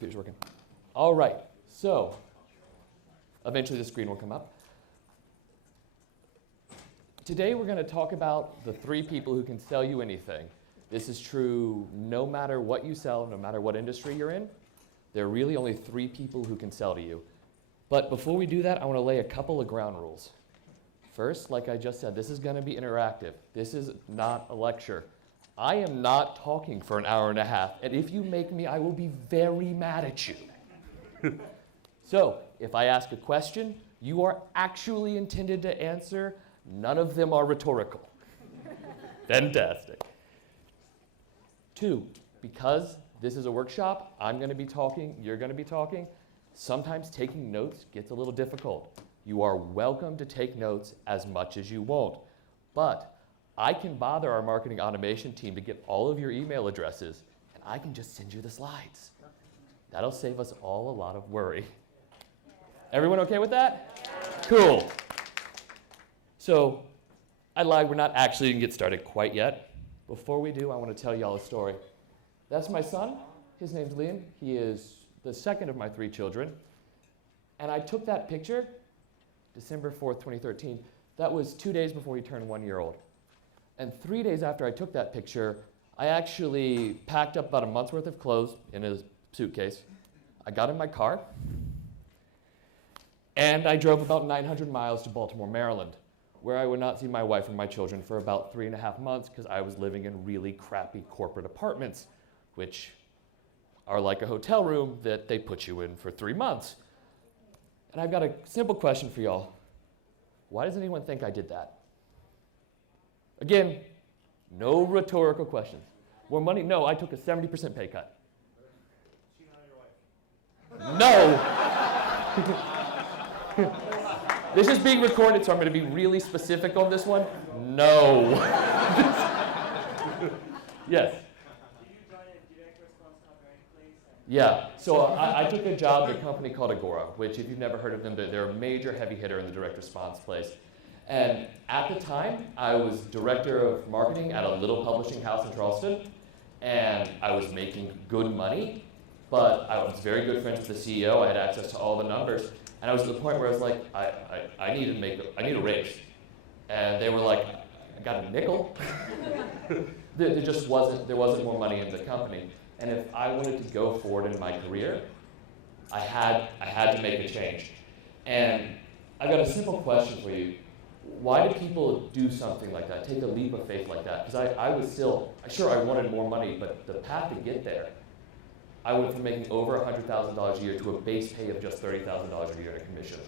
Computer's working. All right, so eventually the screen will come up. Today we're going to talk about the 3 people who can sell you anything. This is true no matter what you sell, no matter what industry you're in. There are really only 3 people who can sell to you. But before we do that, I want to lay a couple of ground rules. First, like I just said, this is going to be interactive. This is not a lecture. I am not talking for an hour and a half, and if you make me, I will be very mad at you. So, if I ask a question, you are actually intended to answer. None of them are rhetorical. Fantastic. 2, because this is a workshop, I'm going to be talking, you're going to be talking. Sometimes taking notes gets a little difficult. You are welcome to take notes as much as you want, but I can bother our marketing automation team to get all of your email addresses, and I can just send you the slides. That'll save us all a lot of worry. Everyone okay with that? Cool. So, I lied, we're not actually going to get started quite yet. Before we do, I want to tell y'all a story. That's my son. His name's Liam. He is the second of my 3 children. And I took that picture December 4th, 2013. That was 2 days before he turned 1 year old. And 3 days after I took that picture, I actually packed up about a month's worth of clothes in a suitcase. I got in my car, and I drove about 900 miles to Baltimore, Maryland, where I would not see my wife and my children for about 3.5 months because I was living in really crappy corporate apartments, which are like a hotel room that they put you in for 3 months. And I've got a simple question for y'all. Why does anyone think I did that? Again, no rhetorical questions. More money? No, I took a 70% pay cut. No! This is being recorded, so I'm going to be really specific on this one. No. Yes? Yeah, so I took a job at a company called Agora, which if you've never heard of them, they're a major heavy hitter in the direct response place. And at the time, I was director of marketing at a little publishing house in Charleston, and I was making good money, but I was very good friends with the CEO. I had access to all the numbers, and I was at the point where I was like, I need a raise. And they were like, I got a nickel. there wasn't more money in the company. And if I wanted to go forward in my career, I had to make a change. And I've got a simple question for you. Why do people do something like that, take a leap of faith like that? Because I was still, sure, I wanted more money, but the path to get there, I went from making over $100,000 a year to a base pay of just $30,000 a year in commission.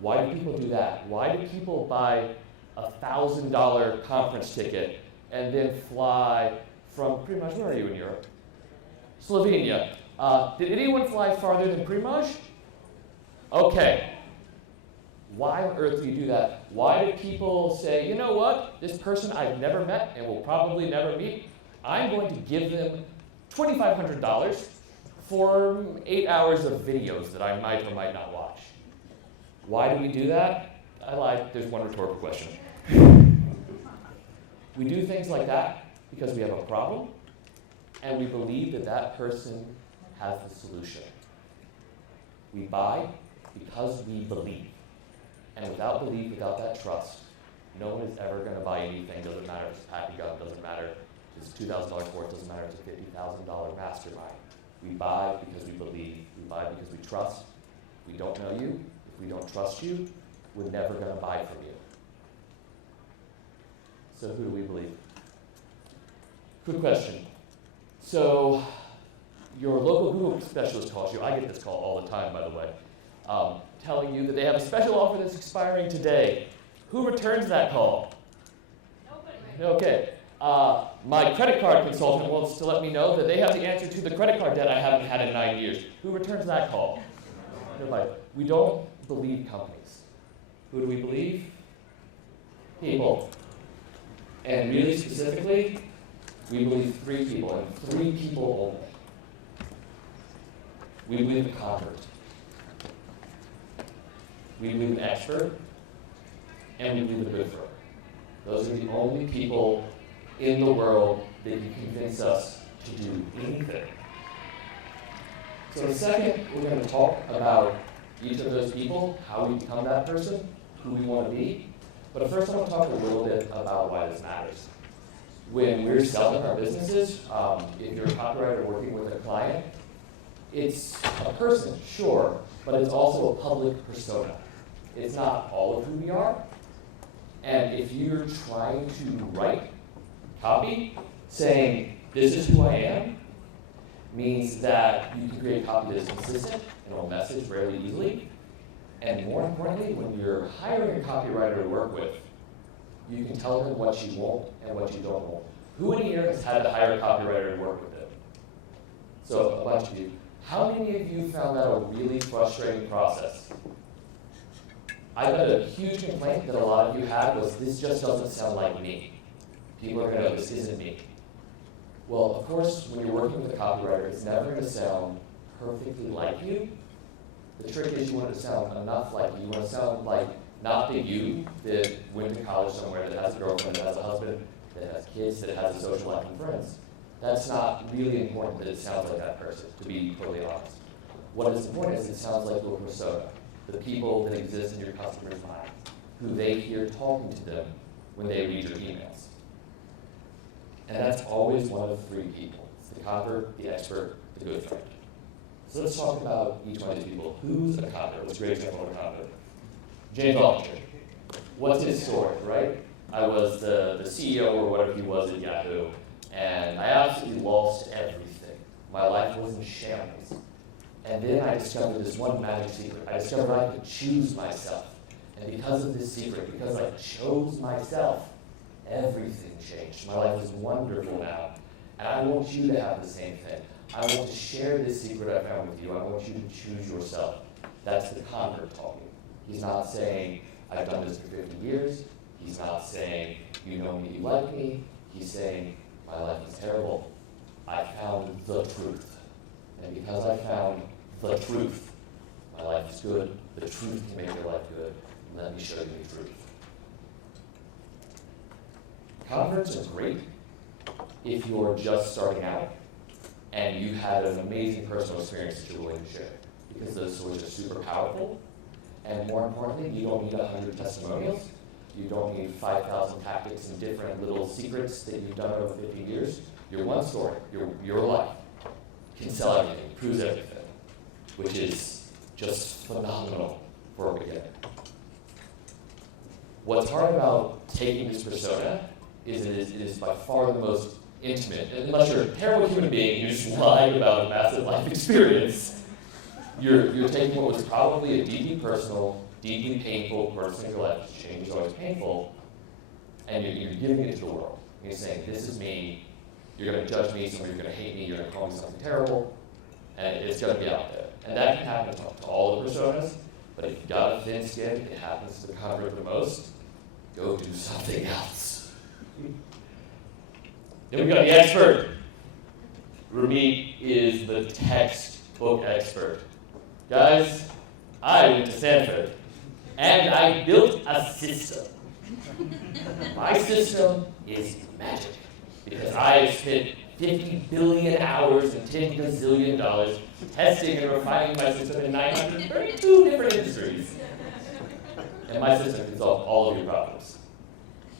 Why do people do that? Why do people buy a $1,000 conference ticket and then fly from pretty much, where are you in Europe? Slovenia. Did anyone fly farther than Primož? Okay. Why on earth do you do that? Why do people say, you know what, this person I've never met and will probably never meet, I'm going to give them $2,500 for 8 hours of videos that I might or might not watch? Why do we do that? I lied, there's one rhetorical question. We do things like that because we have a problem, and we believe that that person has the solution. We buy because we believe. And without belief, without that trust, no one is ever going to buy anything. Doesn't matter if it's a pack of gum, doesn't matter if it's $2,000 course, doesn't matter if it's a $50,000 mastermind. We buy because we believe. We buy because we trust. We don't know you. If we don't trust you, we're never going to buy from you. So who do we believe? Good question. So your local Google specialist calls you. I get this call all the time, by the way. Telling you that they have a special offer that's expiring today. Who returns that call? Nobody. Okay. My credit card consultant wants to let me know that they have the answer to the credit card debt I haven't had in 9 years. Who returns that call? Nobody. We don't believe companies. Who do we believe? People. And really specifically, we believe 3 people, and 3 people only. We believe a convert. We believe an expert, and we believe a good friend. Those are the only people in the world that can convince us to do anything. So in a second, we're going to talk about each of those people, how we become that person, who we want to be. But first, I want to talk a little bit about why this matters. When we're selling our businesses, if you're a copywriter working with a client, it's a person, sure, but it's also a public persona. It's not all of who we are. And if you're trying to write copy saying, this is who I am, means that you can create copy that is consistent and will message fairly easily. And more importantly, when you're hiring a copywriter to work with, you can tell them what you want and what you don't want. Who in here has had to hire a copywriter to work with them? So a bunch of you. How many of you found that a really frustrating process? I bet a huge complaint that a lot of you had was, this just doesn't sound like me. People are going to know this isn't me. Well, of course, when you're working with a copywriter, it's never going to sound perfectly like you. The trick is you want it to sound enough like you. You want to sound like not the you that went to college somewhere, that has a girlfriend, that has a husband, that has kids, that has a social life and friends. That's not really important that it sounds like that person, to be totally honest. What is important is it sounds like your persona, the people that exist in your customer's mind, who they hear talking to them when they read your emails. And that's always one of three people. It's the convert, the expert, the good friend. So let's talk about each one of these people. Who's a convert? What's a great example of a convert? James Altucher. What's his story, right? I was the CEO or whatever he was at Yahoo, and I absolutely lost everything. My life was in shambles. And then I discovered this one magic secret. I discovered I could choose myself. And because of this secret, because I chose myself, everything changed. My life is wonderful now. And I want you to have the same thing. I want to share this secret I found with you. I want you to choose yourself. That's the convert talking. He's not saying, I've done this for 50 years. He's not saying, you know me, you like me. He's saying, my life is terrible. I found the truth. And because I found the truth, my life is good. The truth can make your life good. Let me show you the truth. Converts are great if you're just starting out and you had an amazing personal experience that you're willing to share, because those stories are super powerful. And more importantly, you don't need 100 testimonials. You don't need 5,000 tactics and different little secrets that you've done over 50 years. Your one story, your life, can sell everything, proves everything, which is just phenomenal for a beginner. What's hard about taking this persona is it is by far the most intimate. Unless you're a terrible human being who just lied about a massive life experience, you're taking what was probably a deeply personal, deeply painful personal life. Change is always painful, and you're giving it to the world. You're saying, this is me. You're going to judge me, some of you are going to hate me, you're going to call me something terrible, and it's going to be out there. And that can happen to all the personas, but if you've got a thin skin, it happens to the convert the most, go do something else. Then we've got the expert. Ramit is the textbook expert. Guys, I went to Stanford, and I built a system. My system is magic, because I have spent 50 billion hours and $10 gazillion testing and refining my system in 932 different industries. And my system can solve all of your problems.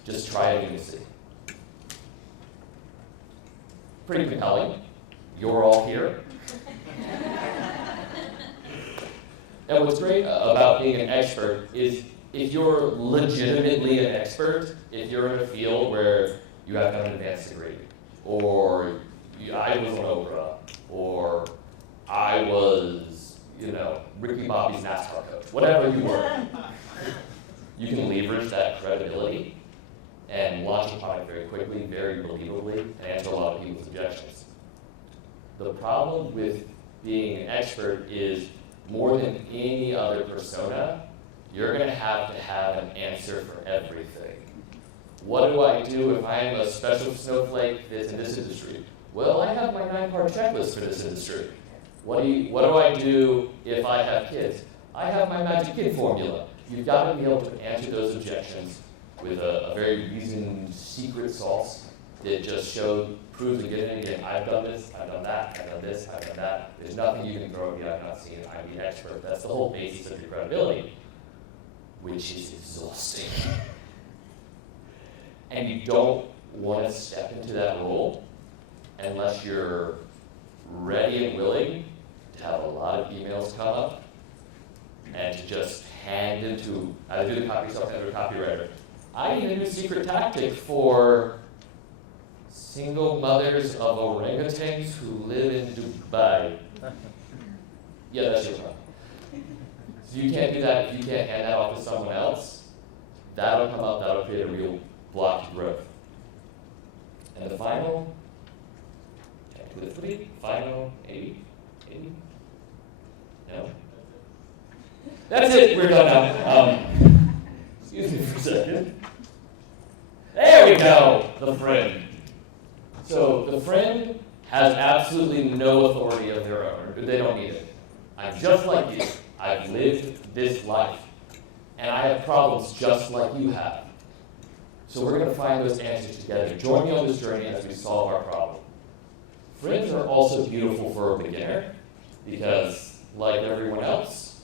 Just try it and you'll see. Pretty compelling. You're all here. And what's great about being an expert is if you're legitimately an expert, if you're in a field where you have an advanced degree, or I was on Oprah, or I was, Ricky Bobby's NASCAR coach, whatever you were, you can leverage that credibility and launch a product very quickly, very believably, and answer a lot of people's objections. The problem with being an expert is more than any other persona, you're going to have an answer for everything. What do I do if I am a special snowflake that's in this industry? Well, I have my 9-part checklist for this industry. What do I do if I have kids? I have my magic kid formula. You've got to be able to answer those objections with a very reasoned secret sauce that just proves again and again, I've done this, I've done that, I've done this, I've done that. There's nothing you can throw at me I've not seen. I'm the expert. That's the whole basis of your credibility, which is exhausting. And you don't want to step into that role unless you're ready and willing to have a lot of emails come up and to just hand into, I do the copy yourself, hand to a copywriter. I need a new secret tactic for single mothers of orangutans who live in Dubai. Yeah, that's your problem. So you can't do that if you can't hand that off to someone else. That'll come up, that'll create a real block to growth. And the final, final 80? No? That's it, we're done now. Excuse me for a second. There we go, the friend. So the friend has absolutely no authority of their own. They don't need it. I'm just like you. I've lived this life. And I have problems just like you have. So we're going to find those answers together. Join me on this journey as we solve our problem. Friends are also beautiful for a beginner because, like everyone else,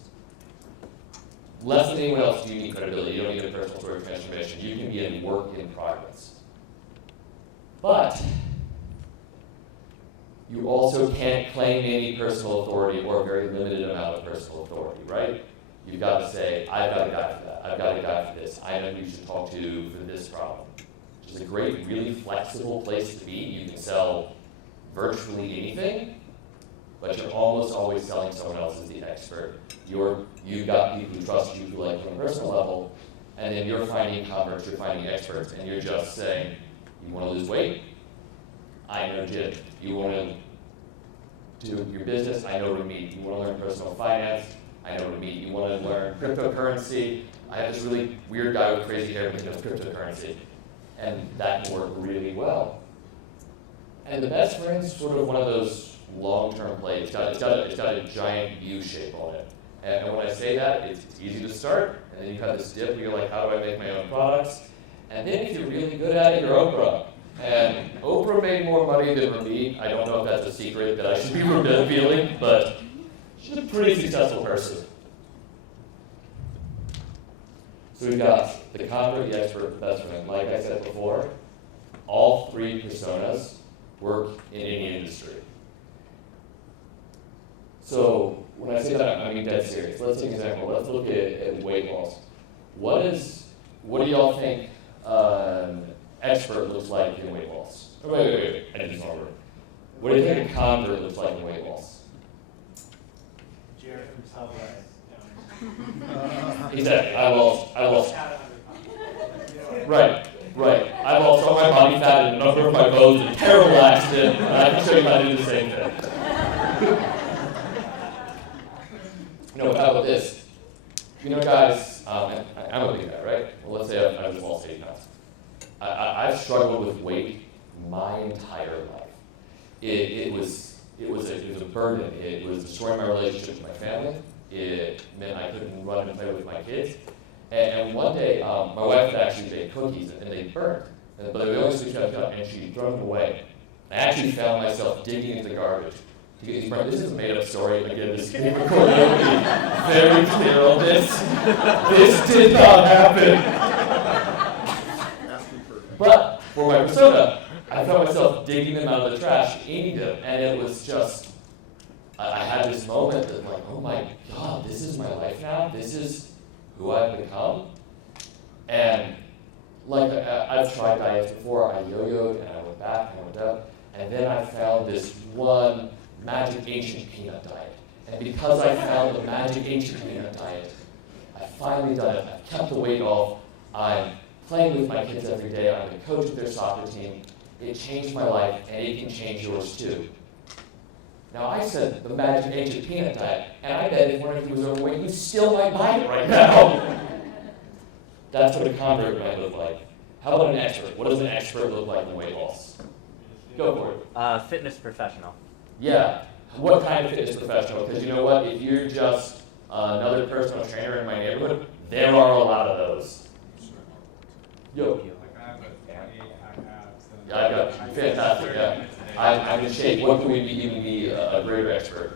less than anyone else do you need credibility. You don't need a personal story of transformation. You can be a work in progress. But you also can't claim any personal authority or a very limited amount of personal authority, right? You've got to say, I've got a guy for that. I've got a guy for this. I know who you should talk to for this problem. Which is a great, really flexible place to be. You can sell virtually anything, but you're almost always selling someone else as the expert. You've got people who trust you, who like you on a personal level, and then you're finding converts, you're finding experts, and you're just saying, you want to lose weight? I know Jim. You want to do your business? I know Ramit. You want to learn personal finance? I know Ramit. You want to learn cryptocurrency? I have this really weird guy with crazy hair who knows cryptocurrency. And that can work really well. And the best friend's sort of one of those long-term plays. It's got a giant U shape on it. And when I say that, it's easy to start, and then you have this dip where you're like, how do I make my own products? And then if you're really good at it, you're Oprah. And Oprah made more money than Ramit. I don't know if that's a secret that I should be revealing, but she's a pretty successful person. So we've got the convert, the expert, the best friend. Like I said before, all three personas work in any industry. So when I say that, I mean dead serious. Let's take an example. Let's look at weight loss. What do y'all think expert looks like in weight loss? Oh, wait. I did this wrong word. What do you think a convert looks like in weight loss? Jared from Subway. Exactly. I lost. Right. I lost all my body fat and a number of my bones in a terrible accident, and I can show you how to do the same thing. But how about this? Guys, I'm a big guy, right? Well, let's say I've just lost 8 pounds. I've struggled with weight my entire life. It was a burden. It was destroying my relationship with my family. It meant I couldn't run and play with my kids. And one day, my wife had actually baked cookies, and they burned. But they only switched out, and she threw them away. I actually found myself digging into the garbage to get these burned. This is a made-up story. Again, this is being recorded. Very clear on this. This did not happen. But for my persona, I found myself digging them out of the trash, eating them, and it was just, I had this moment that like, oh my God, this is my life now? This is who I've become? And like, I've tried diets before. I yo-yoed, and I went back, and I went up, and then I found this one magic ancient peanut diet. And because I found the magic ancient peanut diet, I finally done it. I've kept the weight off. I'm playing with my kids every day. I'm the coach of their soccer team. It changed my life, and it can change yours too. Now, I said the magic ancient peanut diet, and I bet if one of you was overweight, you still might buy it right now. That's what a convert might look like. How about an expert? What does an expert look like in weight loss? Go for it. Fitness professional. Yeah. What kind of fitness professional? Because you know what? If you're just another personal trainer in my neighborhood, there are a lot of those. Yo. Like I have a 28 abs. Yeah, I got fantastic. Yeah. I'm in shape. What can we even be a greater expert?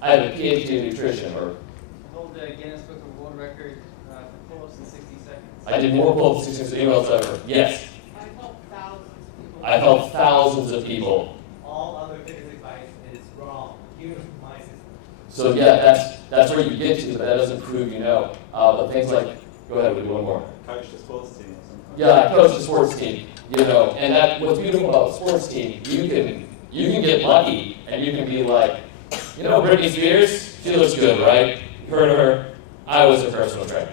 I have a PhD in nutrition, or Hold the Guinness Book of World Record for pull-ups in 60 seconds. I did more pull-ups in 6 emails ever. Yes, I helped thousands of people. I've helped thousands of people. All other fitness advice is wrong. Human my system. So yeah, that's where you get to, but that doesn't prove you know. But things like, go ahead, we'll do one more. Coach the sports team or something. Yeah, I coach the sports team, you know, and that what's beautiful about the sports team, you can get lucky and you can be like, you know, Britney Spears, she looks good, right? You heard of her? I was her personal trainer.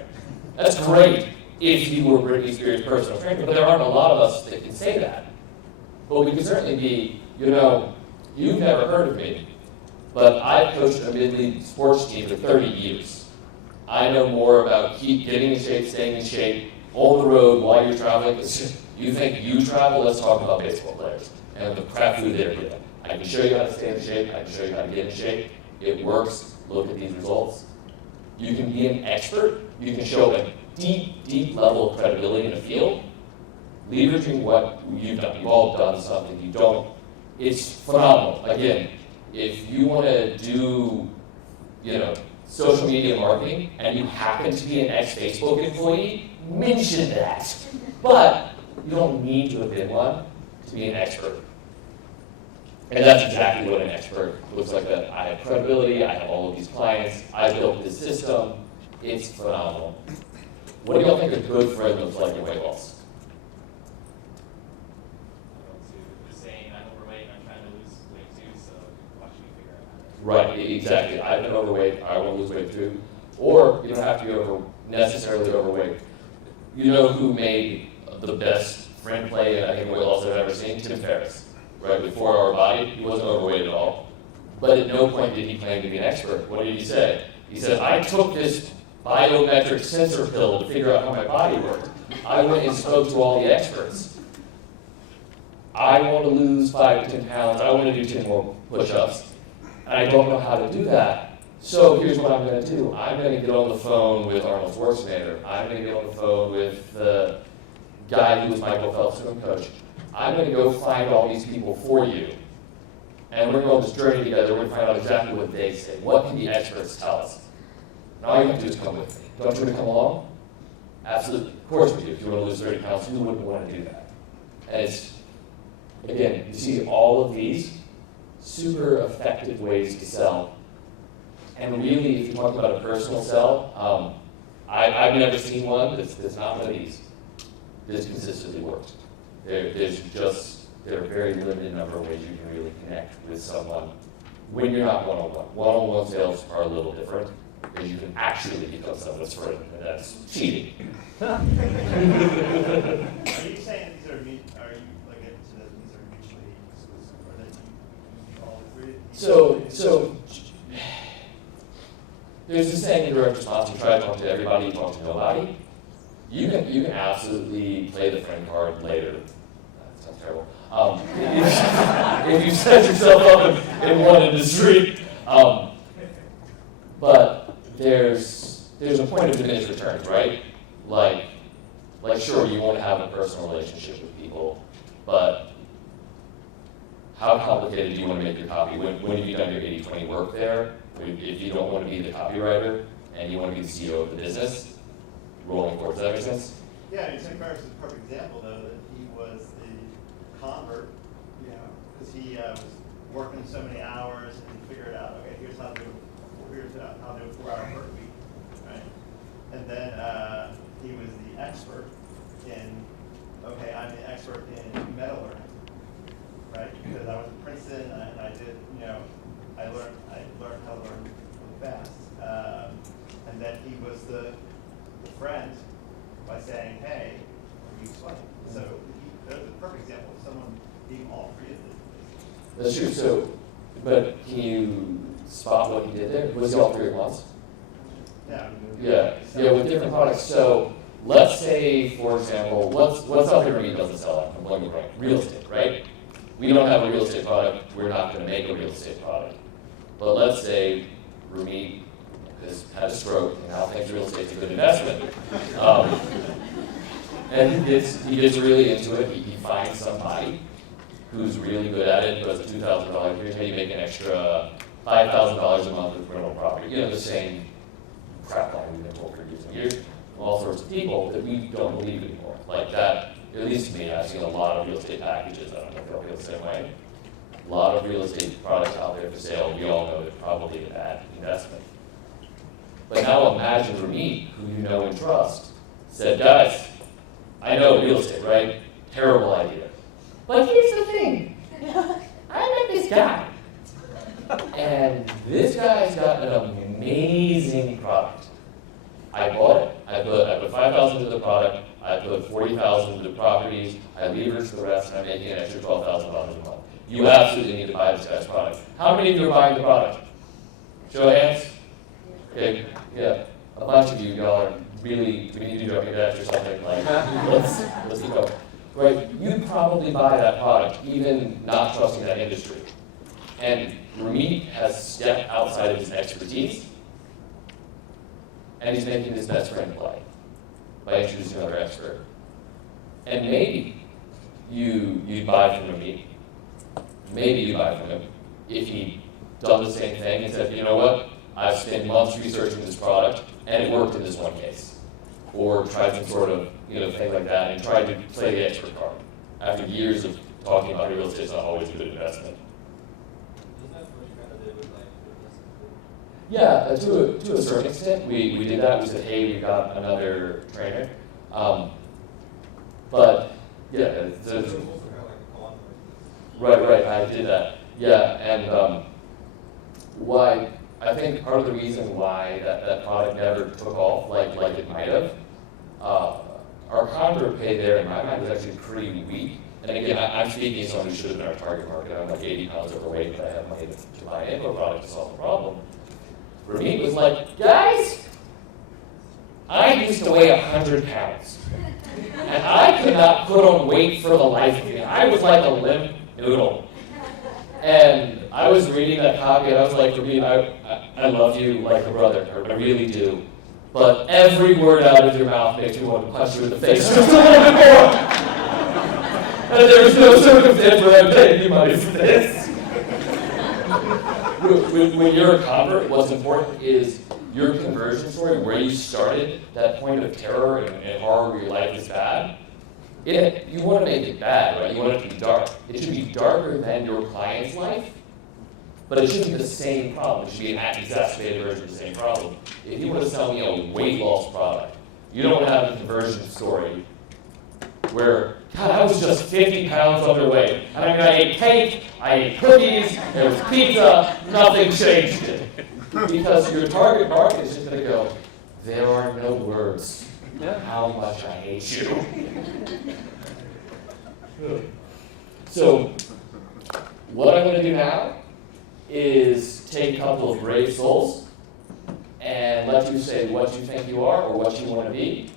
That's great if you were Britney Spears' personal trainer, but there aren't a lot of us that can say that. But we can certainly be, you know, you've never heard of me, but I've coached a mid-league sports team for 30 years. I know more about getting in shape, staying in shape, on the road while you're traveling. You think you travel? Let's talk about baseball players and the crap food they're getting. I can show you how to stay in shape. I can show you how to get in shape. It works. Look at these results. You can be an expert. You can show a deep, deep level of credibility in the field, leveraging what you've done. You've all done something. You don't. It's phenomenal. Again, if you want to do, you know, social media marketing and you happen to be an ex-Facebook employee, mention that. But you don't need to have been one to be an expert. And that's exactly what an expert looks like. That I have credibility, I have all of these clients, I built this system, it's phenomenal. What do y'all think a good friend looks like in weight loss? The saying, I'm overweight, I'm trying to lose weight too, so watch me figure out how to. Right, exactly. I've been overweight, I want to lose weight too. Or you don't have to be necessarily overweight. You know who made the best friend play I think weight loss I've ever seen? Tim Ferriss. Right, with 4 Hour Body, he wasn't overweight at all. But at no point did he claim to be an expert. What did he say? He said, I took this biometric sensor pill to figure out how my body worked. I went and spoke to all the experts. I want to lose 5 to 10 pounds. I want to do 10 more push-ups. And I don't know how to do that. So here's what I'm going to do. I'm going to get on the phone with Arnold Schwarzenegger. I'm going to get on the phone with the guy who was Michael Phelps' swim coach. I'm going to go find all these people for you. And we're going to go on this journey together. We're going to find out exactly what they say. What can the experts tell us? And all you have to do is come with me. Don't you want to come along? Absolutely. Of course we do. If you want to lose 30 pounds, who wouldn't want to do that? And it's, again, you see all of these super effective ways to sell. And really, if you talk about a personal sell, I've never seen one that's not one of these. This consistently works. There are a very limited number of ways you can really connect with someone when you're not one-on-one. One-on-one sales are a little different because you can actually become someone's friend, and that's cheating. Are you saying these are like into these are mutually exclusive, or that you all agree? So there's this saying in direct response: you try to talk to everybody, you talk to nobody. You can absolutely play the friend card later. That sounds terrible. If you set yourself up in one industry, but there's a point of diminished returns, right? Like sure, you want to have a personal relationship with people, but how complicated do you want to make your copy? When have you done your 80-20 work there? If you don't want to be the copywriter and you want to be the CEO of the business, rolling forward. Does that make sense? Yeah, I mean, Tim Ferriss is a perfect example, though, that he was the convert, you know, because he was working so many hours and he figured out, okay, here's how to do a 4-hour work week, right? And then he was the expert in, okay, I'm the expert in meta learning, right? Because I was at Princeton and I did, you know, I learned how to learn really fast. And then he was the friend by saying, hey, you explain. So that was a perfect example of someone being all three of them. That's true. So, but can you spot what he did there? Was he all three at once? Yeah. Yeah, with different products. So let's say, for example, what's out there for me doesn't sell? I'm blowing your brain. Real estate, right? We don't have a real estate product. We're not going to make a real estate product. But let's say Rumi has had a stroke and now thinks real estate's a good investment. And he gets really into it. He finds somebody who's really good at it, who has a $2,000, here's how you make an extra $5,000 a month with rental property. You know, the same crap line we've been told for years and years. All sorts of people that we don't believe anymore. Like that, at least to me, I've seen a lot of real estate packages. I don't know if they'll feel the same way. A lot of real estate products out there for sale. We all know they're probably a bad investment. But now imagine Ramit, who you know and trust, said, guys, I know real estate, right? Terrible idea. But here's the thing. I met this guy. And this guy's got an amazing product. I bought it. I put $5,000 into the product. I put $40,000 into the properties. I leverage the rest, and I'm making an extra $12,000 a month. You absolutely need to buy this guy's product. How many of you are buying the product? Show of hands. Okay, yeah. A bunch of you, y'all are really, we need to do jumping jacks or something like, let's keep going. Right, you probably buy that product, even not trusting that industry. And Ramit has stepped outside of his expertise, and he's making his best friend play by introducing another expert. And maybe you'd buy from Ramit. Maybe you buy from him if he'd done the same thing and said, you know what, I've spent months researching this product, and it worked in this one case. Or tried some sort of, thing like that, and tried to play the expert card. After years of talking about real estate, it's not always a good investment. Isn't that what you kind of did with like Yeah, to a certain extent, we did that. We said, hey, we got another trainer. But yeah, right, I did that. Yeah, and why? I think part of the reason why that product never took off like it might have, our convert pay there in my mind was actually pretty weak. And again, I'm speaking as someone who should have been our target market. I'm like 80 pounds overweight, but I have money to buy an info product to solve the problem. Ramit was like, guys, I used to weigh 100 pounds. And I could not put on weight for the life of me. I was like a limp noodle. And I was reading that copy, and I was like, Ramit, I love you like a brother, I really do. But every word out of your mouth makes me want to punch you in the face just a little bit more. And there was no circumstance where I'm paying you money for this. When you're a convert, what's important is your conversion story, where you started, that point of terror and horror where your life is bad. You want to make it bad, right? You want it to be dark. It should be darker than your client's life, but it shouldn't be the same problem. It should be an exacerbated version of the same problem. If you want to sell me a weight loss product, you don't have a conversion story where, God, I was just 50 pounds underweight. And I mean, I ate cake, I ate cookies, there was pizza, nothing changed it. Because your target market is just going to go, there are no words. How much I hate you. So, what I'm going to do now is take a couple of brave souls and let you say what you think you are or what you want to be,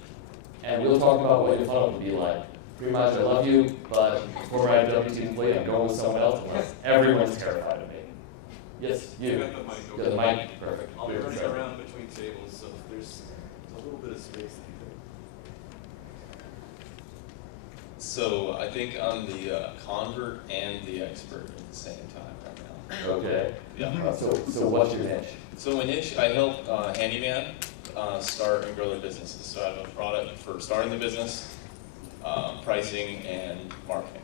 and we'll talk about what your funnel would be like. Pretty much, I love you, but before I jump into employee, I'm going with someone else unless everyone's terrified of me. Yes, you. Got the mic Yeah, over. the mic, perfect. I'll be running around between tables, so if there's a little bit of space that you can. So I think I'm the convert and the expert at the same time right now. Okay. Yeah. So what's your niche? So my niche, I help handyman start and grow their businesses. So I have a product for starting the business, pricing, and marketing.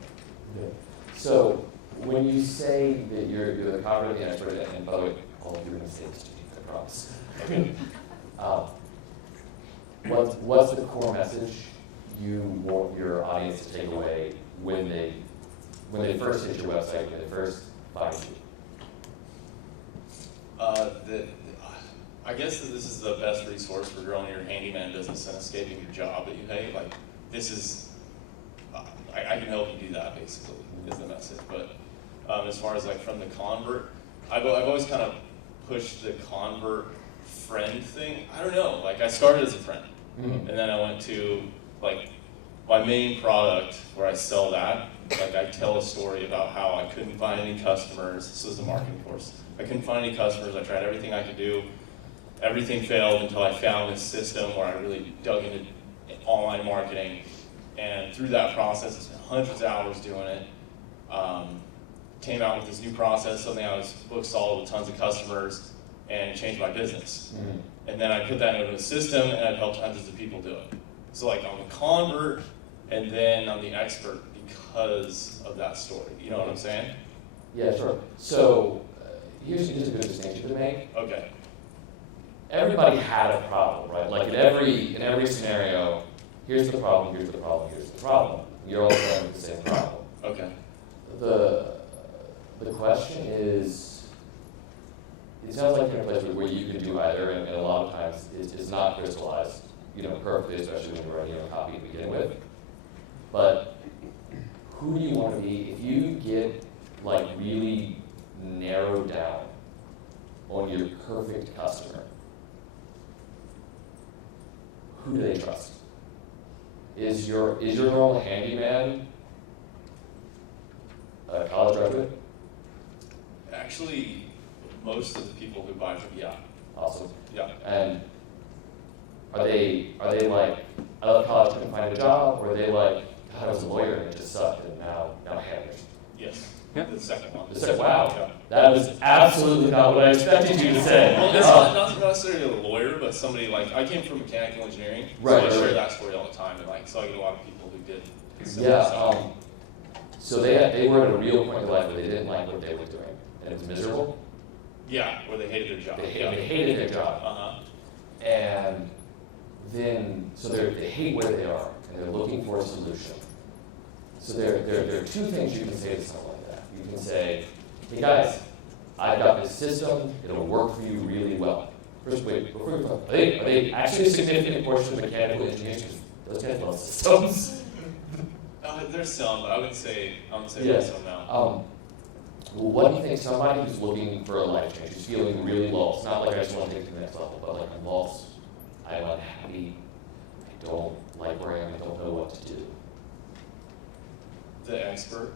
Good. So when you say that you're the convert and the expert, and by the way, all of you are going to say this to me, I promise. What's the core message you want your audience to take away when they first hit your website, when they first find you? I guess that this is the best resource for growing your handyman business and escaping your job that you hate. Like, this is, I can help you do that, basically, is the message. But as far as like from the convert, I've always kind of pushed the convert friend thing. I don't know, like I started as a friend, and then I went to like my main product where I sell that. Like I tell a story about how I couldn't find any customers. This was a marketing course. I couldn't find any customers. I tried everything I could do. Everything failed until I found this system where I really dug into online marketing. And through that process, I spent hundreds of hours doing it. Came out with this new process, something I was booked solid with tons of customers, and it changed my business. And then I put that into a system, and I've helped hundreds of people do it. So like I'm a convert, and then I'm the expert because of that story. You know what I'm saying? Yeah, sure. So here's a good distinction to make. Okay. Everybody had a problem, right? Like in every scenario, here's the problem, here's the problem, here's the problem. You're all dealing with the same problem. Okay. The question is, it sounds like you're in a place where you can do either, and a lot of times it's not crystallized, perfectly, especially when you're writing a copy to begin with. But who do you want to be if you get like really narrowed down on your perfect customer? Who do they trust? Is your normal handyman a college graduate? Actually, most of the people who buy from, yeah. Awesome. Yeah. And are they like, I left college, couldn't find a job, or are they like, God, I was a lawyer and it just sucked, and now handyman? Yes. Yeah. The second one. The second, wow, Yeah. that was absolutely not what I expected you to say. Well, it's not necessarily a lawyer, but somebody like, I came from mechanical engineering, Right, so I right, share right. that story all the time, and like, so I get a lot of people who did similar Yeah, stuff. so they were at a real point in their life where they didn't like what they were doing, and it was miserable. Yeah, where they hated their job. They Yeah. hated their job. Uh-huh. And then, so they hate where they are, and they're looking for a solution. So there are two things you can say to someone like that. You can say, hey guys, I've got this system, it'll work for you really well. First, wait, before we talk, are they actually a significant portion of mechanical engineers? Those guys love systems. There's some, but I wouldn't say Yeah. there's some now. Well, what do you think somebody who's looking for a life change, who's feeling really lost, not like I just want to take it to the next level, but like I'm lost, I'm unhappy, I don't like where I am, I don't know what to do. The expert.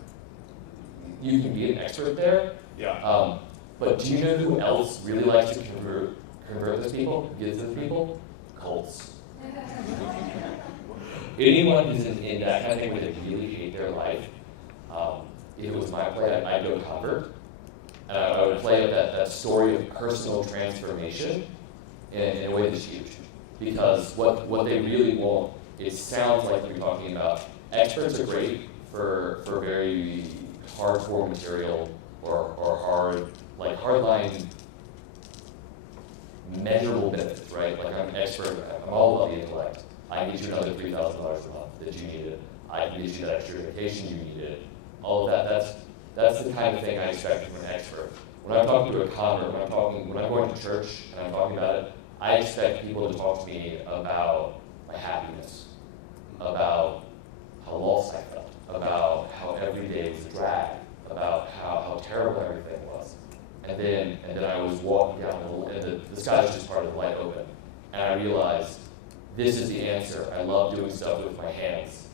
You can be an expert there, Yeah. but do you know who else really likes to convert those people, gives them people? Cults. Anyone who's in that kind of thing where they really hate their life, if it was my play, I'd go convert. And I would play out that story of personal transformation in a way that's huge. Because what they really want, it sounds like you're talking about, experts are great for very hardcore material or hardline measurable benefits, right? Like I'm an expert, I'm all about the intellect. I can get you another $3,000 a month that you needed. I can get you that extra vacation you needed. All of that, that's the kind of thing I expect from an expert. When I'm talking to a convert, when I'm going to church and I'm talking about it, I expect people to talk to me about my happiness, about how lost I felt, about how every day was a drag, about how terrible everything was. And then I was walking down and the sky was just part of the light open. And I realized, this is the answer. I love doing stuff with my hands.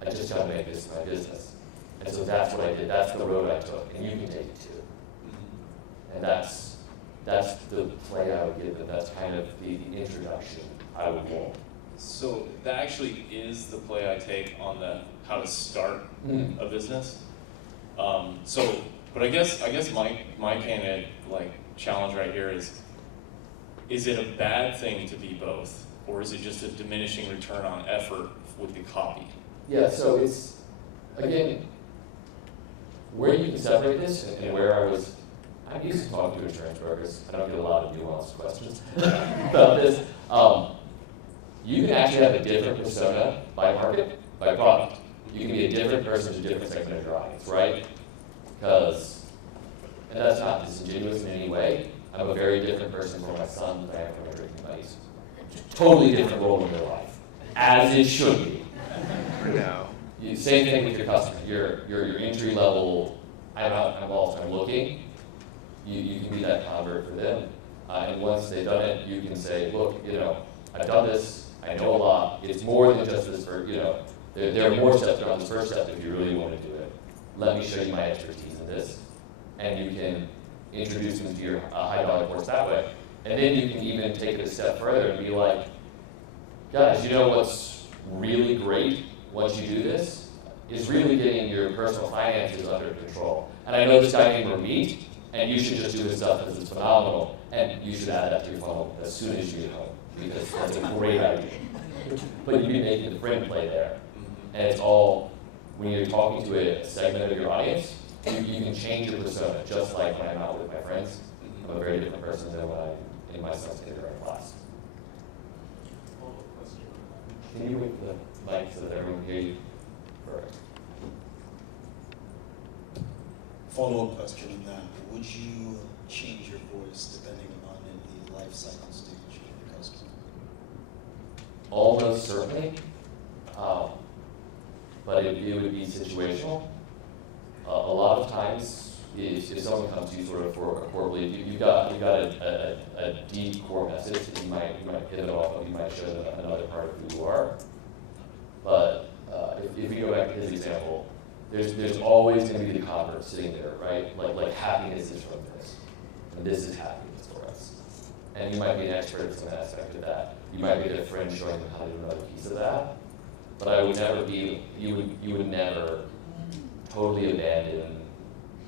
I just gotta make this my business. And so that's what I did. That's the road I took. And you can take it too. And that's the play I would give them. That's kind of the introduction I would want. So that actually is the play I take on the how to start a business. But I guess my candidate challenge right here is it a bad thing to be both, or is it just a diminishing return on effort with the copy? Yeah, so it's, again, where you can separate this and where I'm used to talking to insurance brokers. I don't get a lot of nuanced questions about this. You can actually have a different persona by market, by product. You can be a different person to a different segment of your audience, right? And that's not disingenuous in any way. I'm a very different person for my son than I am for my drinking buddies. Totally different role in their life, as it should be. No. Same thing with your customer. Your entry level, I'm lost, I'm looking. You can be that convert for them. And once they've done it, you can say, look, I've done this, I know a lot. It's more than just this there are more steps beyond this first step if you really want to do it. Let me show you my expertise in this. And you can introduce them to your high dollar course that way. And then you can even take it a step further and be like, guys, you know what's really great once you do this is really getting your personal finances under control. And I know this guy named Ramit, and you should just do his stuff because it's phenomenal, and you should add that to your funnel as soon as you get home, because that's a great idea. But you'd be making the friend play there. And it's all, when you're talking to a segment of your audience, you can change your persona, just like when I'm out with my friends. I'm a very different person than when I'm in my son's kindergarten class. Can you wait for the mic so that everyone can hear you? Perfect. Follow-up question on that. Would you change your voice depending on the life cycle stage of your customer? Almost certainly, but it would be situational. A lot of times, if someone comes to you sort of for a core belief, you've got a deep core message that you might pivot off of, you might show them another part of who you are. But if we go back to his example, there's always going to be the convert sitting there, right? Like happiness is from this, and this is happiness for us. And you might be an expert at some aspect of that. You might be their friend showing them how to do another piece of that. But I would never be, you would never totally abandon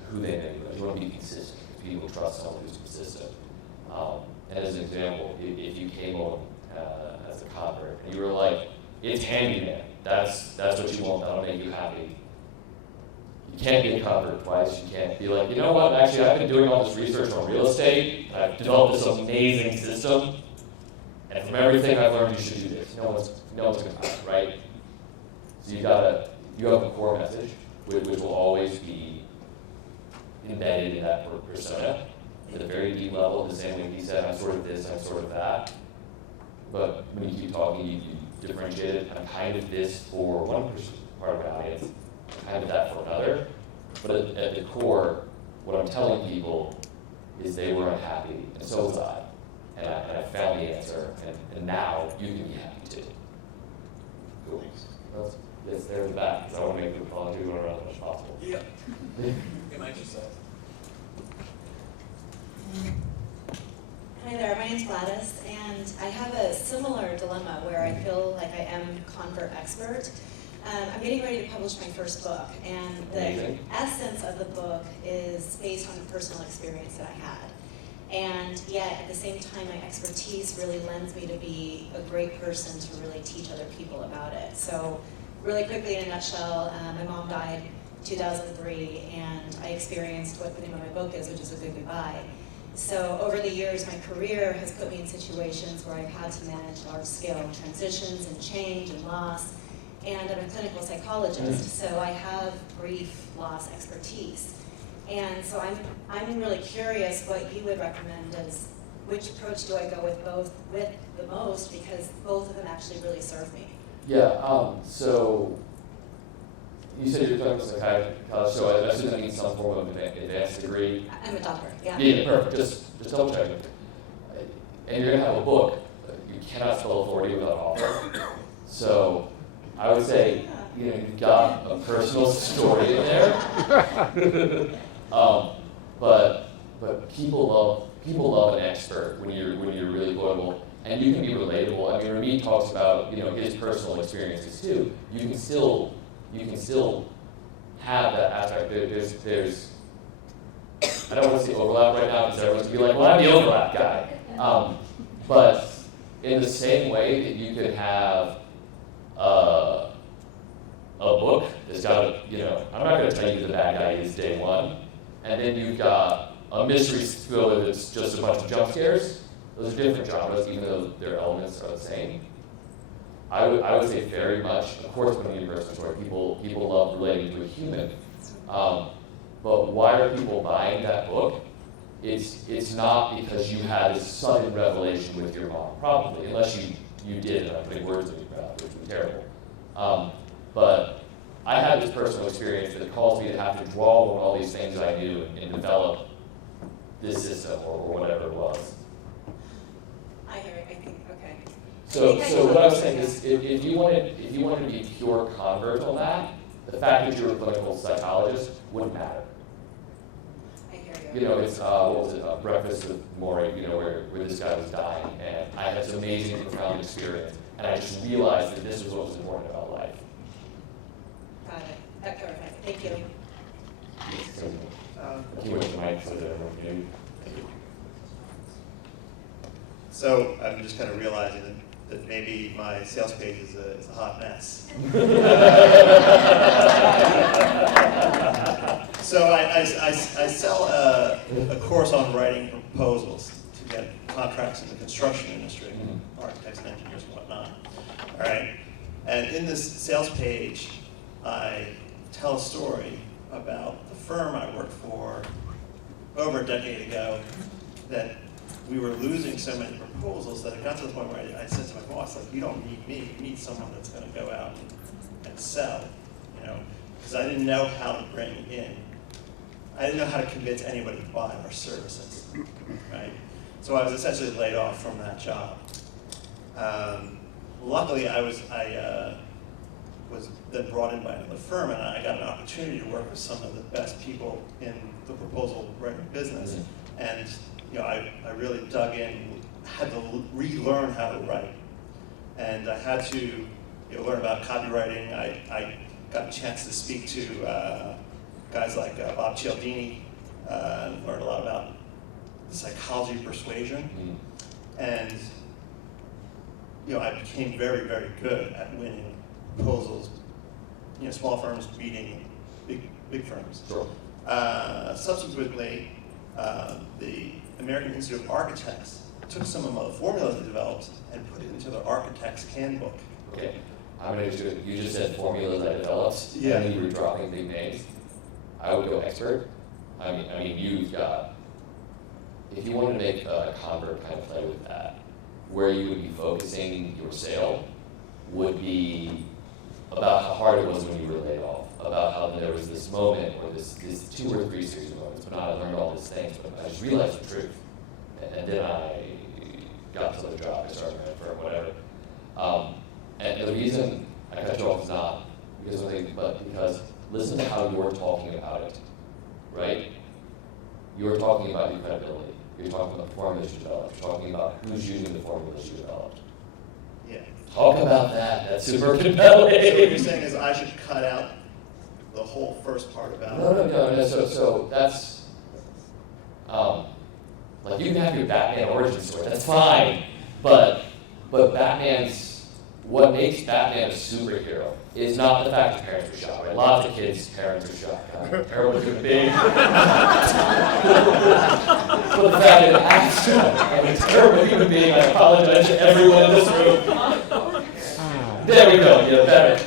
who they know you are. You want to be consistent. People trust someone who's consistent. And as an example, if you came on as a convert and you were like, it's handyman, that's what you want, that'll make you happy. You can't be a convert twice. You can't be like, you know what, actually I've been doing all this research on real estate, I've developed this amazing system, and from everything I've learned you should do this. No one's gonna buy it, right? So you have a core message, which will always be embedded in that persona at a very deep level, the same way he said, I'm sort of this, I'm sort of that. But when you keep talking, you differentiate it. I'm kind of this for one part of my audience, I'm kind of that for another. But at the core, what I'm telling people is they were unhappy, and so was I. And I found the answer, and now you can be happy too. Cool. Yes, there in the back, because I want to make the volunteer run around as much as possible. Yeah. Am I just Hi there, my name's Gladys, and I have a similar dilemma where I feel like I am convert expert. I'm getting ready to publish my first book, and the Amazing. essence of the book is based on a personal experience that I had. And yet, at the same time, my expertise really lends me to be a great person to really teach other people about it. So, really quickly, in a nutshell, my mom died in 2003, and I experienced what the name of my book is, which is A Good Goodbye. So over the years, my career has put me in situations where I've had to manage large-scale transitions and change and loss, and I'm a clinical psychologist, so I have grief loss expertise. And so I'm really curious what you would recommend as which approach do I go with the most, because both of them actually really serve me. Yeah, so you said you're clinical psychiatrist, so I assume that means some form of advanced degree. I'm a doctor, yeah. Yeah, perfect. Just double checking. And you're gonna have a book. You cannot spell authority without author. So I would say, you've got a personal story in there. But people love an expert when you're really quotable, and you can be relatable. I mean, Ramit talks about his personal experiences too. You can still have that aspect. There's I don't want to say overlap right now because everyone's gonna be like, well, I'm the overlap guy. But in the same way that you could have a book that's got I'm not going to tell you who the bad guy is day one, and then you've got a mystery thriller that's just a bunch of jump scares. Those are different genres, even though their elements are the same. I would say very much, of course, when a universal story, people love relating to a human. But why are people buying that book? It's not because you had this sudden revelation with your mom, probably, unless you did, and I'm putting words in your mouth, which would be terrible. But I had this personal experience that caused me to have to draw on all these things I knew and develop this system or whatever it was. I hear it, I think, okay. So what I was saying is, if you wanted to be pure convert on that, the fact that you're a clinical psychologist wouldn't matter. I hear you. It's what was it, Breakfast with Maury, where this guy was dying, and I had this amazing, profound experience. and I just realized that this was what was important about life. Got it. That clarifies it. Thank you. He went to the mic so that everyone could hear you. So I'm just kind of realizing that maybe my sales page is a hot mess. So I sell a course on writing proposals to get contracts in the construction industry, architects and engineers and whatnot. All right, and in this sales page, I tell a story about the firm I worked for over a decade ago that we were losing so many proposals that it got to the point where I said to my boss, like, you don't need me, you need someone that's going to go out and sell, you know, because I didn't know how to bring in, I didn't know how to convince anybody to buy our services, right? So I was essentially laid off from that job. Luckily, I was then brought in by another firm, and I got an opportunity to work with some of the best people in the proposal writing business. And you know, I really dug in, had to relearn how to write. And I had to learn about copywriting. I got a chance to speak to guys like Bob Cialdini, and learned a lot about the psychology of persuasion. And I became very, very good at winning proposals. Small firms beating big firms. Sure. Subsequently, the American Institute of Architects took some of the formulas they developed and put it into their architect's handbook. Okay, I'm gonna do it. You just said formulas I developed. Yeah. And you were dropping big names. I would go expert. I mean, you've got. If you wanted to make a convert kind of play with that, where you would be focusing your sale would be about how hard it was when you were laid off, about how there was this moment or this 2 or 3 series of moments when I learned all these things, but I just realized the truth. And then I got to the job, I started my own firm, whatever. And the reason I cut you off is not because of anything, but because listen to how you're talking about it, right? You're talking about your credibility. You're talking about the formulas you developed. You're talking about who's using the formulas you developed. Yeah. Talk about that. That's super compelling. So what you're saying is I should cut out the whole first part about No. So that's like you can have your Batman origin story. That's fine, but what makes Batman a superhero is not the fact his parents were shot. Right? Lots of kids' parents were shot. Terrible human being. But the fact that I'm a terrible human being. I apologize to everyone in this room. There we go. Yeah, better.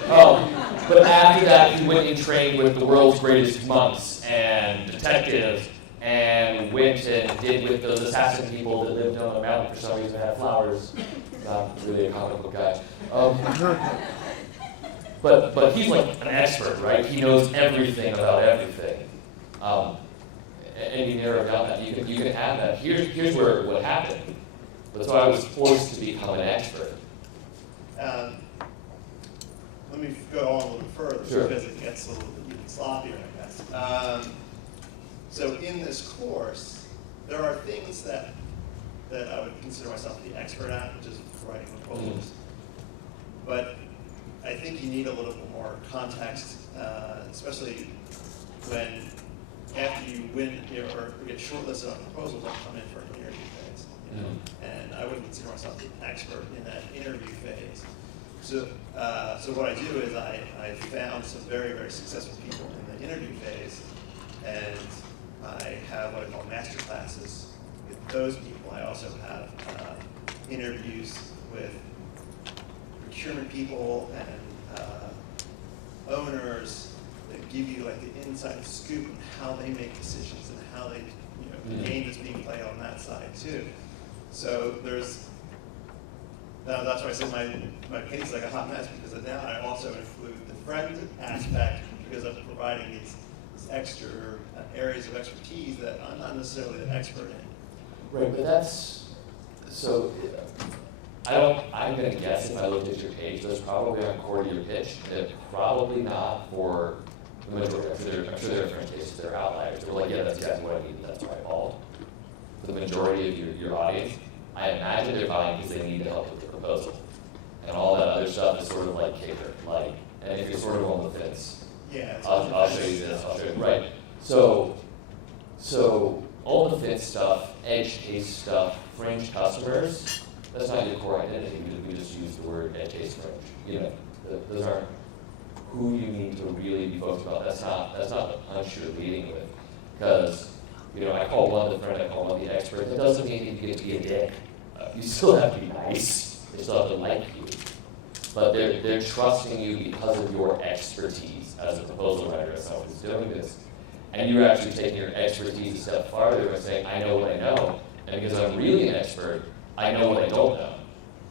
But after that, he went and trained with the world's greatest monks and detectives, and went and did with those assassin people that lived on a mountain for some reason that had flowers. Not really a comic book guy. But he's like an expert, right? He knows everything about everything. And you narrow down that. You can add that. Here's where what happened. That's why I was forced to become an expert. Let me go on a little further Sure. because it gets a little bit even sloppier, I guess. So in this course, there are things that I would consider myself the expert at, which is writing proposals. But I think you need a little bit more context, especially when after you win or get shortlisted on proposals, I come in for an interview phase. And I wouldn't consider myself the expert in that interview phase. So what I do is I found some very, very successful people in the interview phase, and I have what I call master classes with those people. I also have interviews with procurement people and owners that give you like the inside scoop on how they make decisions and how they, the game that's being played on that side too. So that's why I said my page is like a hot mess, because now I also include the friend aspect because I'm providing these extra areas of expertise that I'm not necessarily an expert in. Right, but that's so. I'm gonna guess if I looked at your page, those probably aren't core to your pitch. They're probably not for the majority. I'm sure there are different cases that are outliers. They're like, yeah, that's exactly what I need. That's why I called. For the majority of your audience, I imagine they're buying because they need the help with the proposal. and all that other stuff is sort of like kicker. Like, and if you're sort of on the fence, Yeah. it's- I'll show you this, I'll show you, right. So all the fence stuff, edge case stuff, fringe customers, that's not your core identity. We just use the word edge case fringe. You know, those aren't who you need to really be focused about. That's not the punch you're leading with. Because, you know, I call one the friend, I call one the expert. That doesn't mean you get to be a dick. You still have to be nice. They still have to like you. But they're trusting you because of your expertise as a proposal writer, as someone who's doing this. And you're actually taking your expertise a step farther and saying, I know what I know. And because I'm really an expert, I know what I don't know.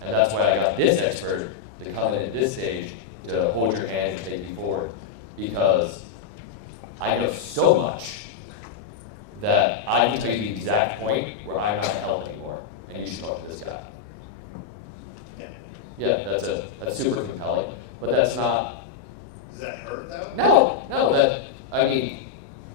And that's why I got this expert to come in at this stage to hold your hand and take you forward. Because I know so much that I can tell you the exact point where I'm not help anymore. And you should talk to this guy. Yeah. Yeah, that's super compelling. But that's not, Does that hurt though? no, I mean,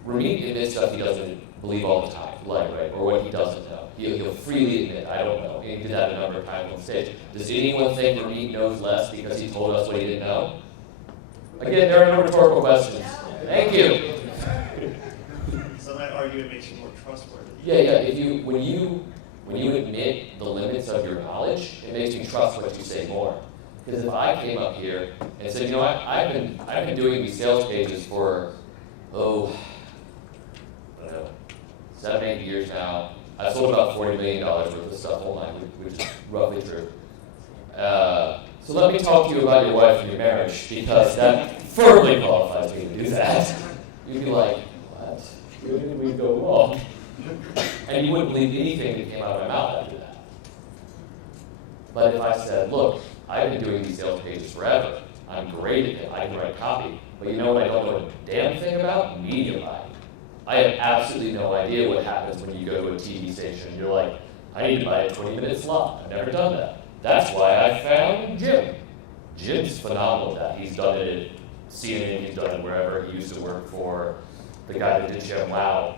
Ramit admits stuff he doesn't believe all the time, like, right, or what he doesn't know. He'll freely admit, I don't know. He did that a number of times on stage. Does anyone think Ramit knows less because he told us what he didn't know? Again, there are no rhetorical questions. Thank you. Some might argue it makes you more trustworthy. Yeah, when you admit the limits of your knowledge, it makes you trust what you say more. Because if I came up here and said, you know what, I've been doing these sales pages for, I don't know, 7-8 years now. I've sold about $40 million worth of stuff online, which is roughly true. So let me talk to you about your wife and your marriage, because that firmly qualifies me to do that. You'd be like, what? Where did we go wrong? And you wouldn't believe anything that came out of my mouth after that. But if I said, look, I've been doing these sales pages forever. I'm great at it. I can write copy. But you know what I don't know a damn thing about? Media buying. I have absolutely no idea what happens when you go to a TV station and you're like, I need to buy a 20-minute slot. I've never done that. That's why I found Jim. Jim's phenomenal at that. He's done it at CNN, he's done it wherever. He used to work for the guy that did Jim Wow.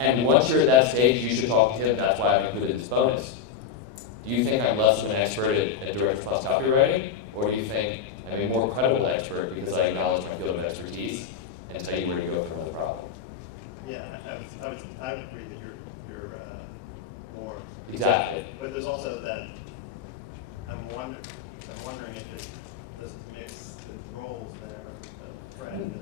And once you're at that stage, you should talk to him. That's why I've included this bonus. Do you think I'm less of an expert at direct response copywriting? Or do you think I'm a more credible expert because I acknowledge my field of expertise and tell you where to go from the problem? Yeah, I would agree that you're more. Exactly. But there's also that, I'm wondering if it doesn't mix the roles there, friend.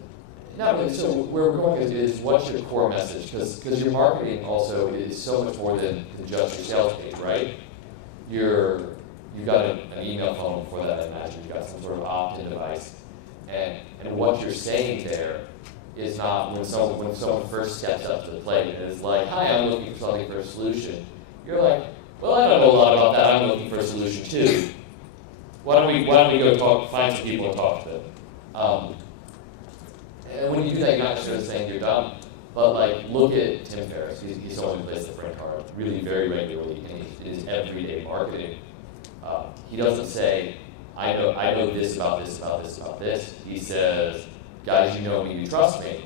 No, but so where we're going is what's your core message? Because your marketing also is so much more than just your sales page, right? You've got an email funnel for that, I imagine. You've got some sort of opt-in device. And what you're saying there is not when someone first steps up to the plate and is like, hi, I'm looking for something for a solution. You're like, well, I don't know a lot about that. I'm looking for a solution too. Why don't we go find some people and talk to them? And when you do that, you're not necessarily saying you're dumb, but like, look at Tim Ferriss. He's someone who plays the friend card really very regularly in his everyday marketing. He doesn't say, I know this about this, about this, about this. He says, guys, you know me, you trust me.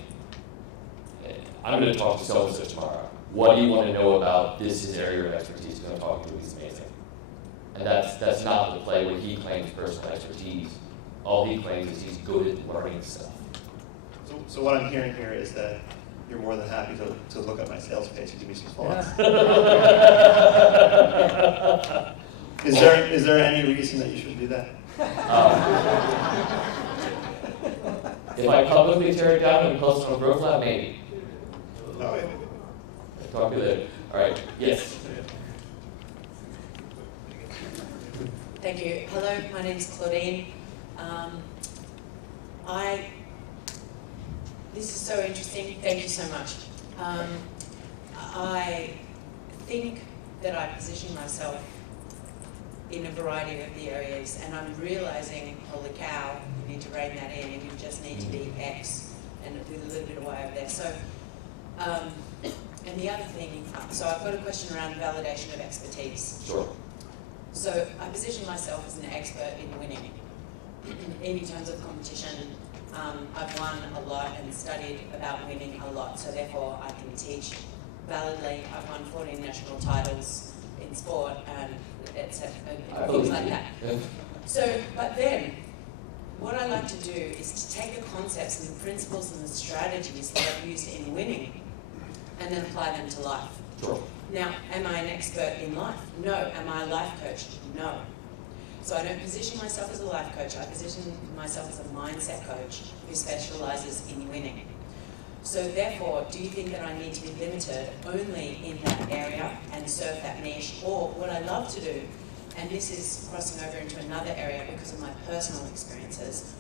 I'm going to talk to so-and-so tomorrow. What do you want to know about this his area of expertise? Because I'm talking to him, he's amazing. And that's not the play where he claims personal expertise. All he claims is he's good at learning stuff. So what I'm hearing here is that you're more than happy to look at my sales page and give me some thoughts. Is there any reason that you should do that? If I publicly tear it down and post it on Growth Lab, maybe. No, Talk to you later. All right. Yes. Thank you. Hello, my name's Claudine. This is so interesting. Thank you so much. I think that I position myself in a variety of the areas, and I'm realizing, holy cow, you need to rein that in, and you just need to be X, and with a little bit of Y over there. So, and the other thing, so I've got a question around validation of expertise. Sure. So I position myself as an expert in winning. In terms of competition, I've won a lot and studied about winning a lot, so therefore I can teach validly. I've won 14 national titles in in sport and etc. I and believe things like you. that. So, but then, what I like to do is to take the concepts and the principles and the strategies that I've used in winning and then apply them to life. Sure. Now, am I an expert in life? No. Am I a life coach? No. So I don't position myself as a life coach. I position myself as a mindset coach who specializes in winning. So therefore, do you think that I need to be limited only in that area and serve that niche? Or what I love to do, and this is crossing over into another area because of my personal experiences,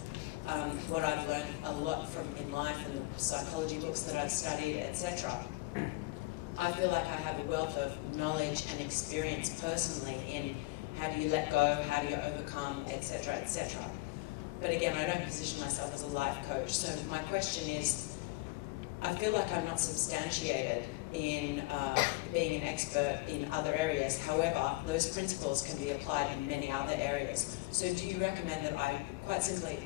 what I've learned a lot from in life and the psychology books that I've studied, etc. I feel like I have a wealth of knowledge and experience personally in how do you let go, how do you overcome, etc., etc. But again, I don't position myself as a life coach. So my question is, I feel like I'm not substantiated in being an expert in other areas. However, those principles can be applied in many other areas. So do you recommend that I quite simply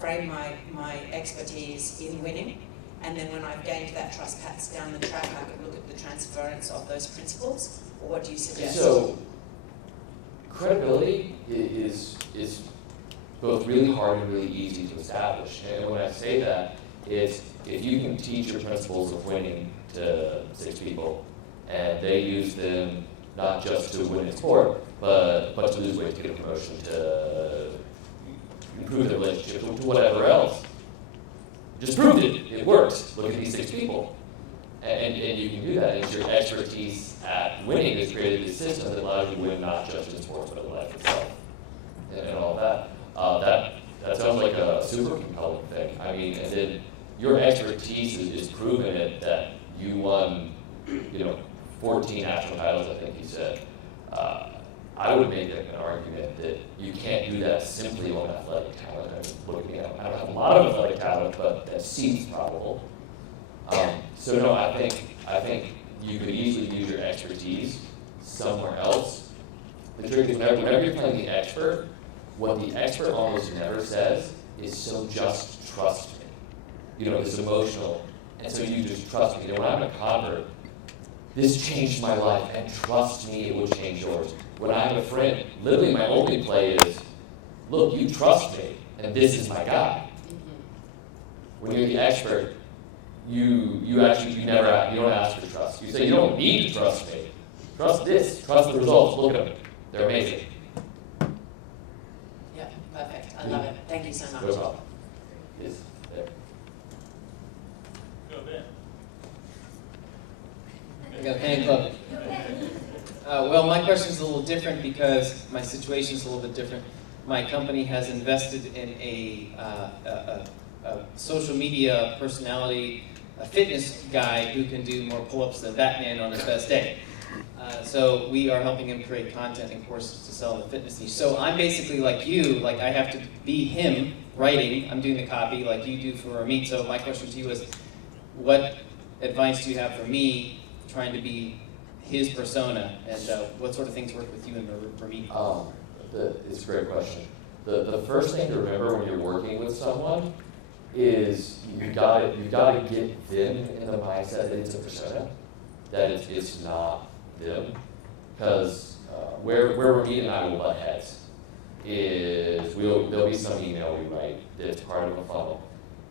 frame my expertise in winning, and then when I've gained that trust, perhaps down the track, I could look at the transference of those principles? Or what do you suggest? So, credibility is both really hard and really easy to establish. And when I say that, it's if you can teach your principles of winning to 6 people, and they use them not just to win in sport, but to lose weight, to get a promotion, to improve their relationship, to whatever else. Just proved it. It worked. Look at these 6 people. And you can do that. It's your expertise at winning has created this system that allows you to win not just in sports, but in life itself. And all that. That sounds like a super compelling thing. I mean, and then your expertise is proven it that you won, 14 national titles, I think you said. I would make an argument that you can't do that simply on athletic talent. I don't have a lot of athletic talent, but that seems probable. So no, I think you could easily use your expertise somewhere else. The trick is whenever you're playing the expert, what the expert almost never says is, so just trust me. It's emotional, and so you just trust me. When I'm a convert, this changed my life, and trust me, it will change yours. When I have a friend, literally my only play is, look, you trust me, and this is my guy. When you're the expert, you don't ask for trust. You say, you don't need to trust me. Trust this. Trust the results. Look at them. They're amazing. Yeah, perfect. I love it. Thank you so much. No problem. Yes, there. Go Ben. I got a fan club. Well, my question is a little different because my situation is a little bit different. My company has invested in a social media personality, a fitness guy who can do more pull-ups than Batman on his best day. So we are helping him create content and courses to sell the fitness niche. So I'm basically like you, like I have to be him writing. I'm doing the copy like you do for Ramit. So my question to you is, what advice do you have for me trying to be his persona, and what sort of things work with you and Ramit? It's a great question. The first thing to remember when you're working with someone is you gotta get them in the mindset that it's a persona, that it's not them. Because where Ramit and I will butt heads is there'll be some email we write that's part of a funnel,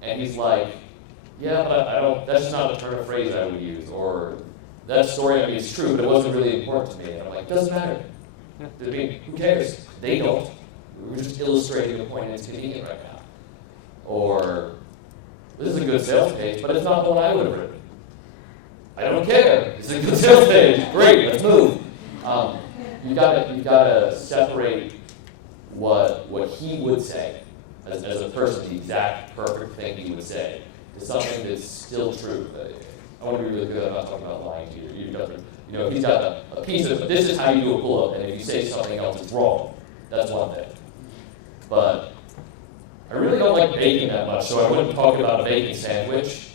and he's like, yeah, but that's not a turn of phrase I would use, or that story, it's true, but it wasn't really important to me. And I'm like, doesn't matter. I mean, who cares? They don't. We're just illustrating a point that's convenient right now. Or, this is a good sales page, but it's not the one I would have written. I don't care. It's a good sales page. Great, let's move. You gotta separate what he would say as a person, the exact perfect thing he would say, to something that's still true. I want to be really good about talking about lying to you. If he's got a piece of, this is how you do a pull-up, and if you say something else is wrong, that's one thing. But I really don't like baking that much, so I wouldn't talk about a bacon sandwich.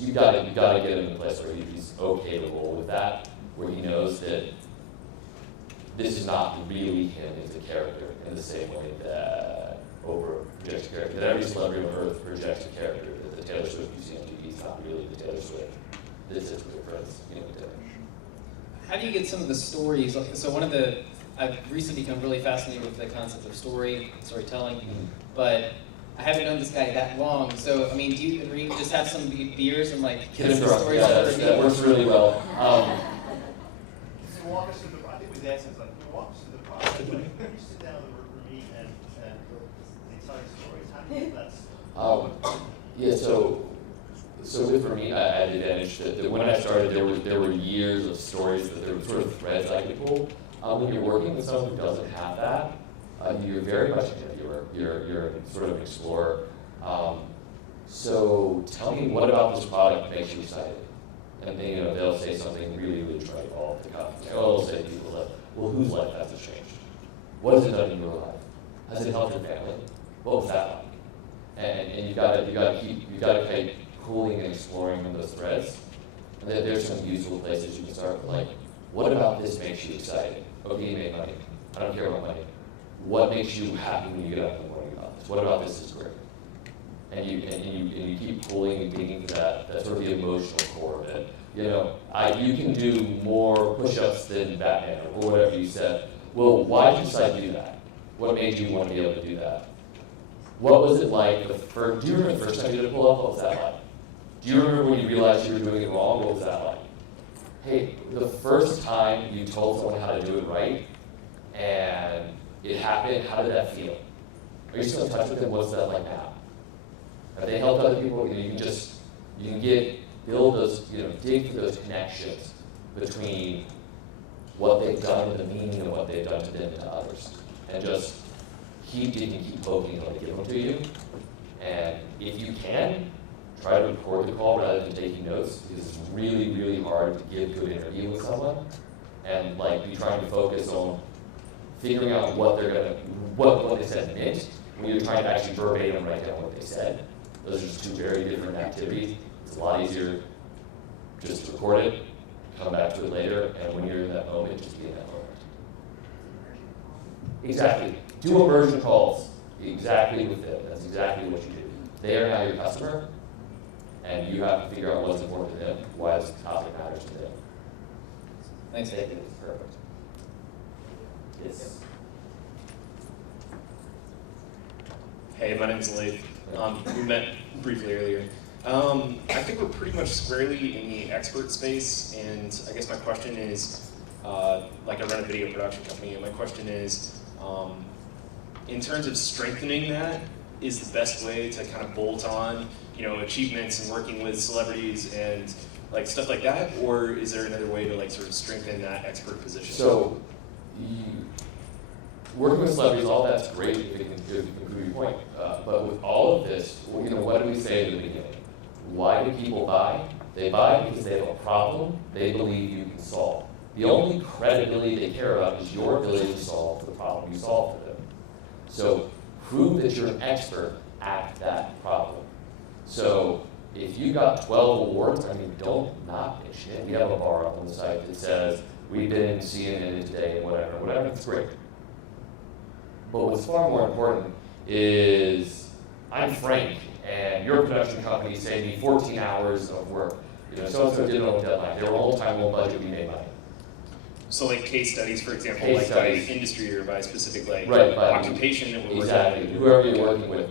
You gotta get him in a place where he's okay to roll with that, where he knows that this is not really him as a character in the same way that Oprah projects a character, that every celebrity on earth projects a character, that the Taylor Swift you see on TV is not really the Taylor Swift. This is real friends, how do you get some of the stories? So I've recently become really fascinated with the concept of storytelling, but I haven't known this guy that long. So, I mean, do you and Reed just have some beers and like Kid some drunk, stories yeah, over that me? works really well. So walk us through the, I think we've asked this, like, you walk us through the process, when you sit down with Reed and they tell you stories, how do you do that? Yeah, so with for me, I had the advantage that when I started, there were years of stories that there were sort of threads I could pull. When you're working with someone who doesn't have that, you're very much an interviewer. You're sort of an explorer. So tell me, what about this product makes you excited? And then, they'll say something really, really trite off the cuff. Oh, they'll say to people that, well, whose life has it changed? What has it done in your life? Has it helped your family? What was that like? And you gotta keep pulling and exploring those threads. And then there's some useful places you can start. Like, what about this makes you excited? Okay, you made money. I don't care about money. What makes you happy when you get up in the morning about this? What about this is great? And you keep pulling and digging to that sort of the emotional core of it. You can do more push-ups than Batman or whatever you said. Well, why did you decide to do that? What made you want to be able to do that? What was it like do you remember the first time you did a pull-up? What was that like? Do you remember when you realized you were doing it wrong? What was that like? Hey, the first time you told someone how to do it right and it happened, how did that feel? Are you still in touch with them? What's that like now? Have they helped other people? You can build those, dig through those connections between what they've done and the meaning of what they've done to them and to others. And just keep digging, keep poking until they give them to you. And if you can, try to record the call rather than taking notes, because it's really, really hard to give good interview with someone and be trying to focus on figuring out what they said meant when you're trying to actually verbatim write down what they said. Those are just two very different activities. It's a lot easier just to record it, come back to it later, and when you're in that moment, just be in that moment. Exactly. Do immersion calls exactly with them. That's exactly what you do. They are now your customer, and you have to figure out what's important to them, why this topic matters to them. Thanks, David. Perfect. Yes. Hey, my name's Leif. We met briefly earlier. I think we're pretty much squarely in the expert space, and I guess my question is, I run a video production company, and my question is, in terms of strengthening that, is the best way to kind of bolt on, achievements and working with celebrities and stuff like that, or is there another way to sort of strengthen that expert position? So, working with celebrities, all that's great if it can improve your point. But with all of this, what do we say in the beginning? Why do people buy? They buy because they have a problem they believe you can solve. The only credibility they care about is your ability to solve the problem you solve for them. So prove that you're an expert at that problem. So if you got 12 awards, don't not pitch it. We have a bar up on the site that says, we've been in CNN today and whatever, it's great. But what's far more important is, I'm Frank, and your production company saved me 14 hours of work. So-and-so did it on a deadline. They were all time, on budget, we made money. So case studies, for example, Case studies. by industry or by specific Right, occupation that we're exactly, working with. whoever you're working with.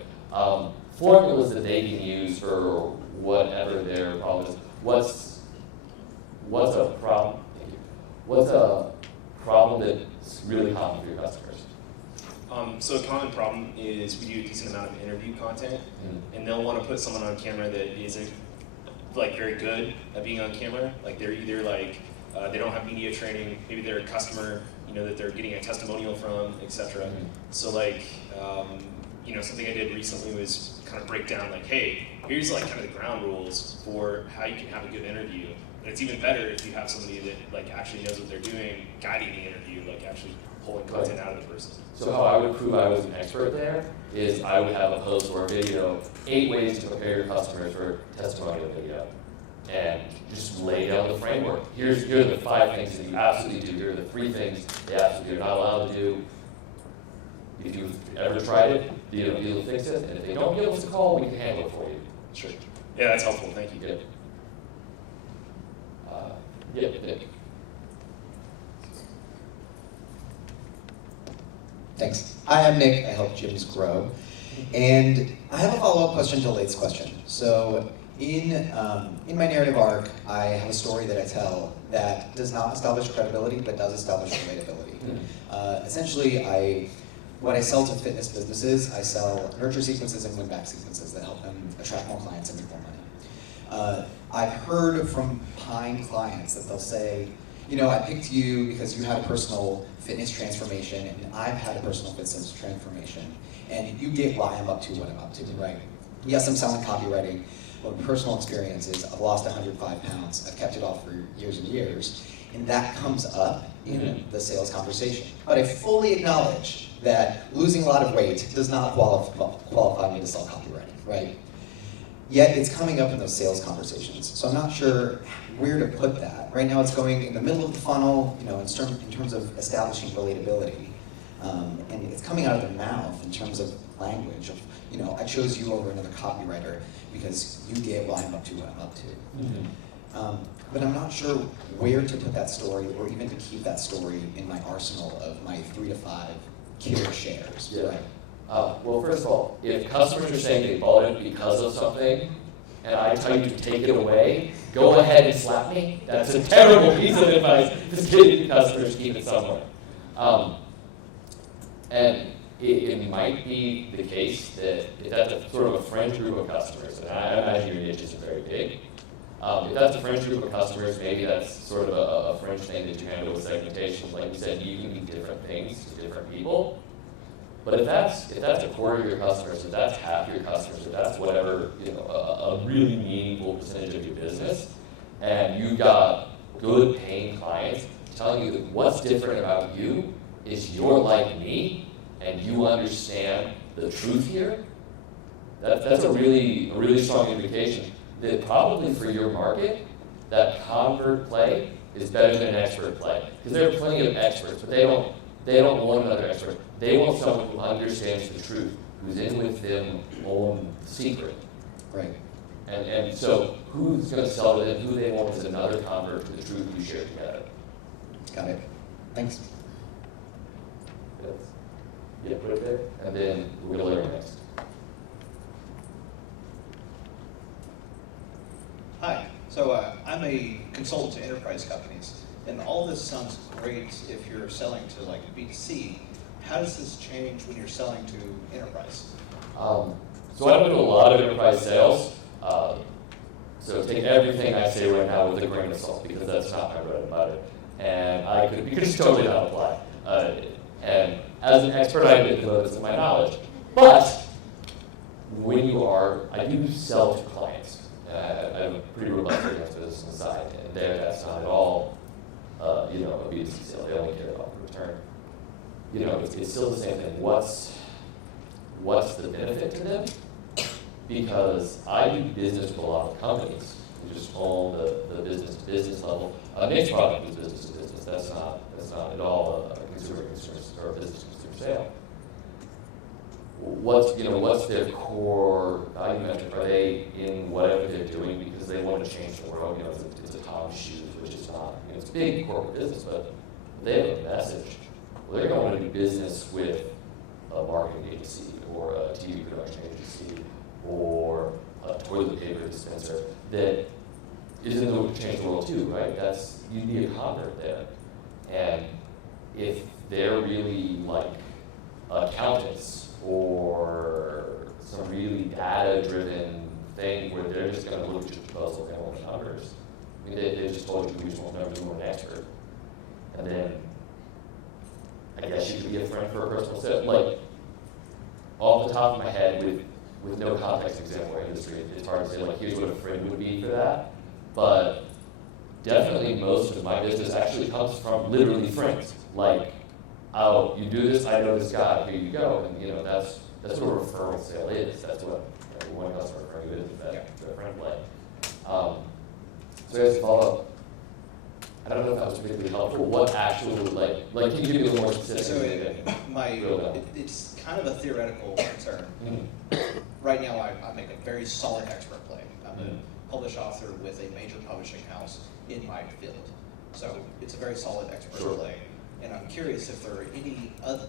Formulas that they can use for whatever their problem is. What's a problem? Thank you. What's a problem that's really common for your customers? So a common problem is we do a decent amount of interview content, and they'll want to put someone on camera that isn't very good at being on camera. They're either they don't have media training, maybe they're a customer, that they're getting a testimonial from, etc. So something I did recently was kind of break down hey, here's kind of the ground rules for how you can have a good interview. And it's even better if you have somebody that actually knows what they're doing, guiding the interview, actually pulling content out of the person. So how I would prove I was an expert there is I would have a post or a video, 8 ways to prepare your customers for testimonial video. And just lay down the framework. Here are the 5 things that you absolutely do. Here are the 3 things they absolutely are not allowed to do. If you've ever tried it, you'll fix it. And if they don't give us a call, we can handle it for you. Sure. Yeah, that's helpful. Thank you. Good. Nick. Thanks. Hi, I'm Nick. I help gyms grow. And I have a follow-up question to Late's question. So in my narrative arc, I have a story that I tell that does not establish credibility, but does establish relatability. Essentially, what I sell to fitness businesses, I sell nurture sequences and win-back sequences that help them attract more clients and make more money. I've heard from Pine clients that they'll say, you know, I picked you because you had a personal fitness transformation, and I've had a personal fitness transformation, and you get why I'm up to what I'm up to, right? Yes, I'm selling copywriting, but personal experience is I've lost 105 pounds. I've kept it off for years and years, and that comes up in the sales conversation. But I fully acknowledge that losing a lot of weight does not qualify me to sell copywriting, right? Yet it's coming up in those sales conversations. So I'm not sure where to put that. Right now it's going in the middle of the funnel, you know, in terms of establishing relatability. And it's coming out of their mouth in terms of language of, you know, I chose you over another copywriter because you get why I'm up to what I'm up to. But I'm not sure where to put that story or even to keep that story in my arsenal of my 3 to 5 killer shares, right? Well, first of all, if customers are saying they bought it because of something, and I tell you to take it away, go ahead and slap me. That's a terrible piece of advice. Just kidding, customers, keep it somewhere. And it might be the case that if that's a sort of a fringe group of customers, and I imagine your niche isn't very big. If that's a fringe group of customers, maybe that's sort of a fringe thing that you handle with segmentation. Like you said, you can do different things to different people. But if that's a quarter of your customers, if that's half your customers, if that's whatever, you know, a really meaningful percentage of your business, and you've got good paying clients telling you that what's different about you is you're like me and you understand the truth here, that's a really strong indication that probably for your market, that convert play is better than an expert play. Because there are plenty of experts, but they don't want another expert. They want someone who understands the truth, who's in with them on secret. Right. And so who's going to sell to them, who they want is another convert to the truth you share together. Got it. Thanks. Yes. Yeah, put it there, and then we're going to learn next. Hi, so I'm a consultant to enterprise companies, and all this sounds great if you're selling to like B2C. How does this change when you're selling to enterprise? So I don't do a lot of enterprise sales. So take everything I say right now with a grain of salt because that's not my bread and butter. And you could just totally not apply. And as an expert, I did devote this to my knowledge. But when I do sell to clients. I have a pretty robust freelance business on the side, and that's not at all, a B2C sale. They only care about the return. You know, it's still the same thing. What's the benefit to them? Because I do business with a lot of companies who just own the business level. Nick's product is business to business. That's not at all a consumer or a business consumer sale. What's their core value metric? Are they in whatever they're doing because they want to change the world? You know, it's a Tom's Shoes, which is not, it's a big corporate business, but they have a message. Well, they're going to want to do business with a marketing agency or a TV production agency or a toilet paper dispenser that isn't going to change the world too, right? You need a convert there. And if they're really like accountants or some really data-driven thing where they're just going to look at your proposal and want the numbers. I mean, they just told you we just want numbers, we want an expert. And then I guess you could be a friend for a personal sale. Like, off the top of my head, with no context example or industry, it's hard to say, like, here's what a friend would be for that. But definitely most of my business actually comes from literally friends. Like, oh, you do this, I know this guy, here you go. And that's what a referral sale is. That's what one customer referring you is, that friend play. So as a follow-up, I don't know if that was particularly helpful. What actually, like can you give me a little more specific? So it's kind of a theoretical concern. Right now, I make a very solid expert play. I'm a published author with a major publishing house in my field. So it's a very solid expert play. And I'm curious if there are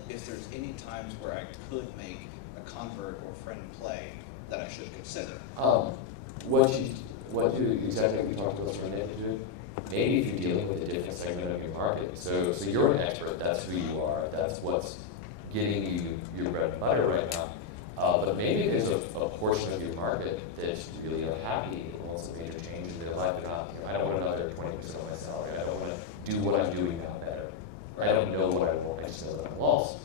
if there's any times where I could make a convert or friend play that I should consider. What you exactly we talked about from do? Maybe if you're dealing with a different segment of your market. So you're an expert, that's who you are, that's what's getting you your bread and butter right now. But maybe there's a portion of your market that's really unhappy and wants to major change in their life. They're not, I don't want another 20% of my salary. I don't want to do what I'm doing now better. I don't know what I want. I just know that I'm lost.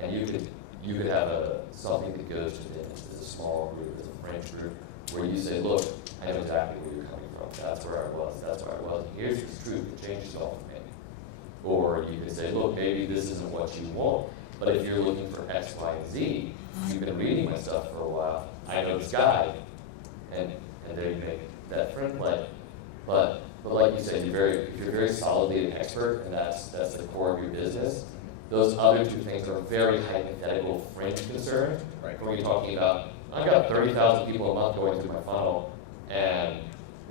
And you could have something that goes to them as a small group, as a friend group, where you say, look, I know exactly where you're coming from. That's where I was. And here's the truth. The change is all for me. Or you could say, look, maybe this isn't what you want. But if you're looking for X, Y, and Z, you've been reading my stuff for a while. I know this guy, and there you make that friend play. But like you said, if you're very solidly an expert, and that's the core of your business. Those other two things are very hypothetical fringe concerns. Right. When you're talking about, I've got 30,000 people a month going through my funnel, and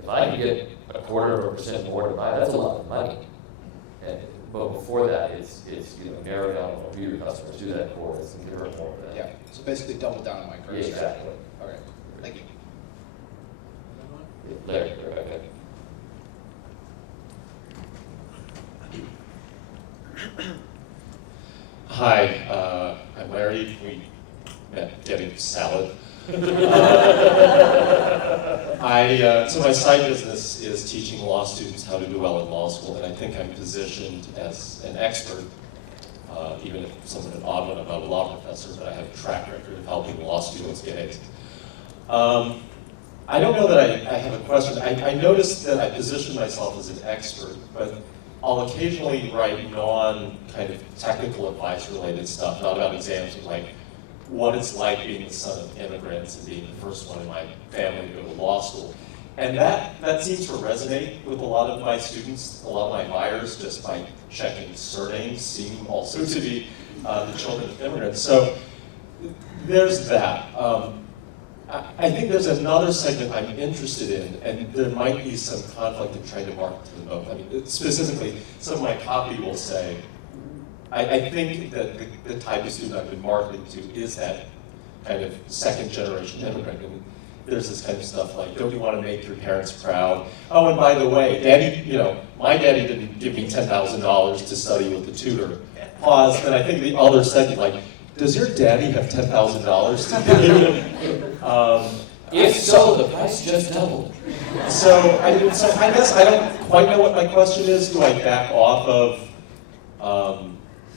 if I can get 0.25% more to buy, that's a lot of money. But before that, it's narrow down who your customers, do that core, and give her more of that. Yeah, so basically double down on my current Yeah, exactly. All right, thank you. Larry, Rebecca. Hi, I'm Larry. We met getting salad. So my side business is teaching law students how to do well in law school, and I think I'm positioned as an expert, even if somewhat an odd one, I'm not a law professor, but I have a track record of helping law students get it. I don't know that I have a question. I noticed that I position myself as an expert, but I'll occasionally write kind of technical advice related stuff, not about exams, but like what it's like being the son of immigrants and being the first one in my family to go to law school. And that seems to resonate with a lot of my students, a lot of my buyers, just by checking surnames, seem also to be the children of immigrants. So there's that. I think there's another segment I'm interested in, and there might be some conflict in trying to market to them both. I mean, specifically, some of my copy will say, I think that the type of student I've been marketing to is that kind of second generation immigrant. And there's this kind of stuff like, don't you want to make your parents proud? Oh, and by the way, my daddy didn't give me $10,000 to study with the tutor. Pause, and I think the other segment, like, does your daddy have $10,000 to give you? If so, the price just doubled. So I guess I don't quite know what my question is. Do I back off of,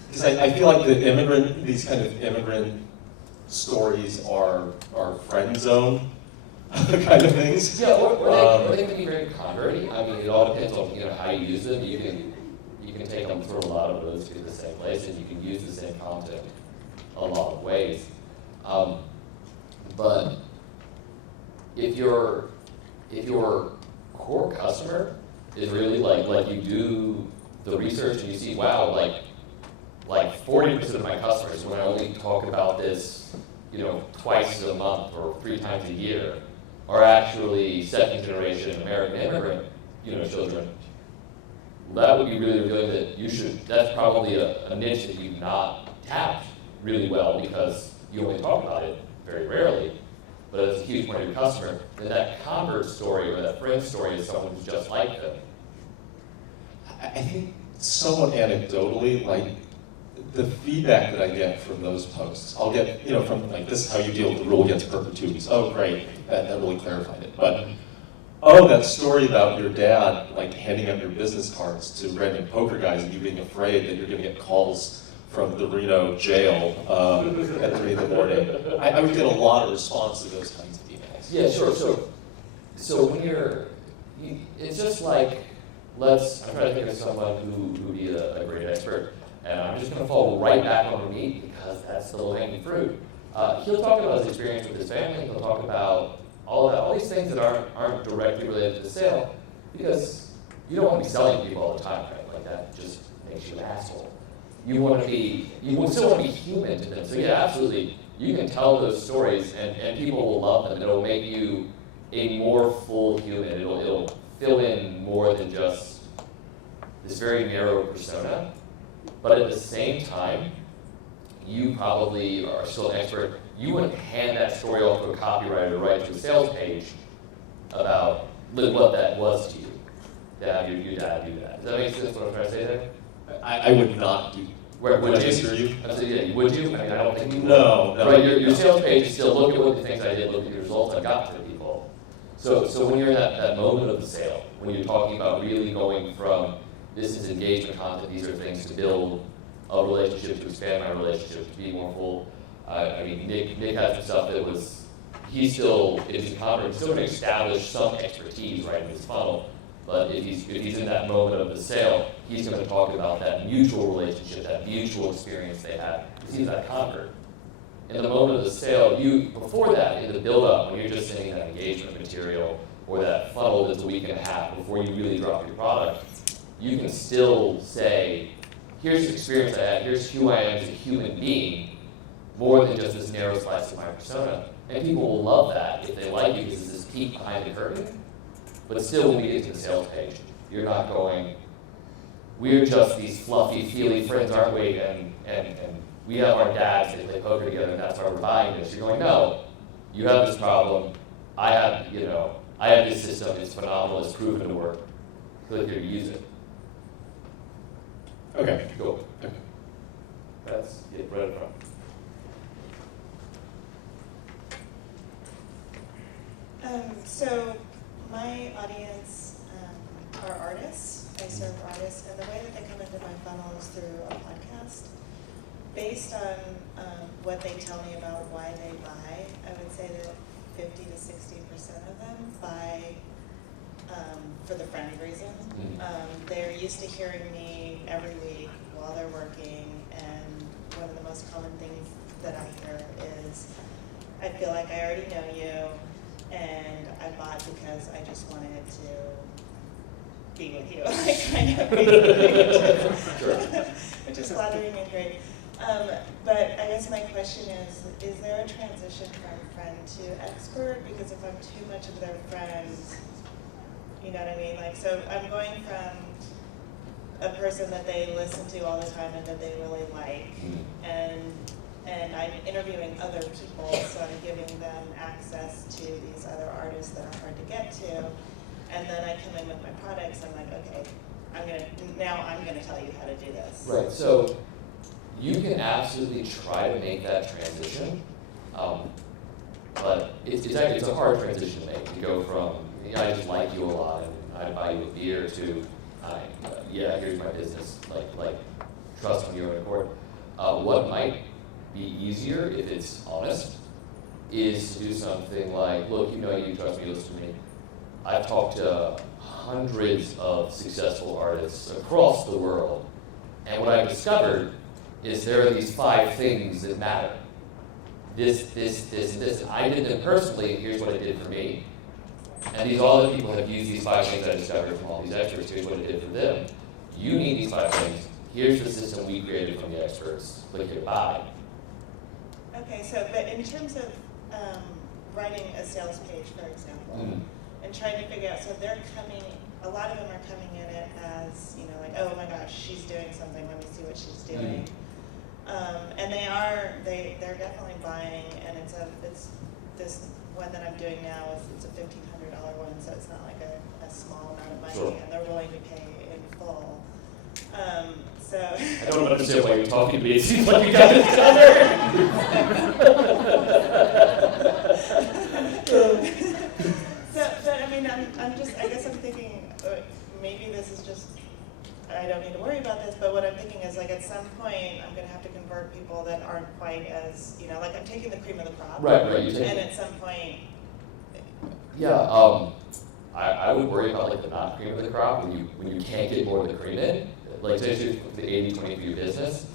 because I feel like these kind of immigrant stories are friend zone kind of things. Yeah, or they can be very converty. I mean, it all depends on how you use them. You can take them through a lot of roads to the same place, and you can use the same content a lot of ways. But if your core customer is really like you do the research and you see, wow, like 40% of my customers, when I only talk about this, twice a month or 3 times a year, are actually second generation American immigrant, children. That would be really revealing that that's probably a niche that you've not tapped really well because you only talk about it very rarely, but it's a huge point of your customer. Then that convert story or that friend story is someone who's just like them. I think somewhat anecdotally, like the feedback that I get from those posts, I'll get, from like, this is how you deal with the rule against perpetuities. Oh, great, that really clarified it. But, oh, that story about your dad, like handing out your business cards to random poker guys and you being afraid that you're gonna get calls from the Reno jail at 3 in the morning. I would get a lot of response to those kinds of emails. Yeah, sure. So when it's just like, I'm trying to think of someone who would be a great expert, and I'm just going to fall right back on the meat because that's the low-hanging fruit. He'll talk about his experience with his family. He'll talk about all these things that aren't directly related to the sale, because you don't want to be selling to people all the time, right? Like that just makes you an asshole. You still want to be human to them. So yeah, absolutely, you can tell those stories, and people will love them. It'll make you a more full human. It'll fill in more than just this very narrow persona. But at the same time, you probably are still an expert. You wouldn't hand that story off to a copywriter to write to a sales page about what that was to you, to have your dad do that. Does that make sense what I'm trying to say there? I would not do. Would I you? disagree. I said, yeah, would you? I mean, I don't think you would. No, no. Right, your sales page is still look at what the things I did, look at the results I got to the people. So when you're in that moment of the sale, when you're talking about really going from this is engagement content, these are things to build a relationship, to expand my relationship, to be more full. I mean, Nick has some stuff that was, he's still, if he's a convert, he's still going to establish some expertise right in his funnel. But if he's in that moment of the sale, he's going to talk about that mutual relationship, that mutual experience they had, because he's that convert. In the moment of the sale, before that, in the build-up, when you're just sending that engagement material or that funnel that's a week and a half before you really drop your product, you can still say, here's the experience I had, here's who I am as a human being, more than just this narrow slice of my persona. And people will love that if they like you, because it's this peek behind the curtain. But still, when we get to the sales page, you're not going, we're just these fluffy, feely friends, aren't we? And we have our dads that play poker together, and that's why we're buying this. You're going, no, you have this problem. I have this system. It's phenomenal. It's proven to work. Click here to use it. Okay. Cool. That's it right in front. So my audience are artists. I serve artists, and the way that they come into my funnel is through a podcast. Based on what they tell me about why they buy, I would say that 50 to 60% of them buy for the friend reason. They're used to hearing me every week while they're working, and one of the most common things that I hear is, I feel like I already know you, and I bought because I just wanted to be with you, like kind of which is flattering and great. But I guess my question is there a transition from friend to expert? Because if I'm too much of their friend, you know what I mean? Like, so I'm going from a person that they listen to all the time and that they really like, and I'm interviewing other people, so I'm giving them access to these other artists that are hard to get to, and then I come in with my products. I'm like, okay, I'm gonna tell you how to do this. Right. So you can absolutely try to make that transition, but it's a hard transition to make. To go from I just like you a lot and I buy you a beer to here's my business, like trust me, you're in court. What might be easier, if it's honest, is to do something like, look, you trust me, listen to me. I've talked to hundreds of successful artists across the world, and what I've discovered is there are these 5 things that matter. This. I did them personally, and here's what it did for me. And these other people have used these 5 things I discovered from all these experts. Here's what it did for them. You need these 5 things. Here's the system we created from the experts. Click here, buy. Okay, so but in terms of writing a sales page, for example, and trying to figure out, so they're coming, a lot of them are coming in it as, like, oh my gosh, she's doing something, let me see what she's doing. And they're definitely buying, and it's this one that I'm doing now it's a $1,500 one, so it's not like a small amount of money, Sure. and they're willing to pay in full. So I don't understand why you're talking to me. It seems like you got each other. But I mean, I guess I'm thinking, maybe this is just, I don't need to worry about this, but what I'm thinking is, like, at some point, I'm gonna have to convert people that aren't quite as, like, I'm taking the cream of the crop. Right, And at some point. Yeah, I would worry about, like, the not cream of the crop when you can't get more of the cream in. Like, say the 80-20 for your business.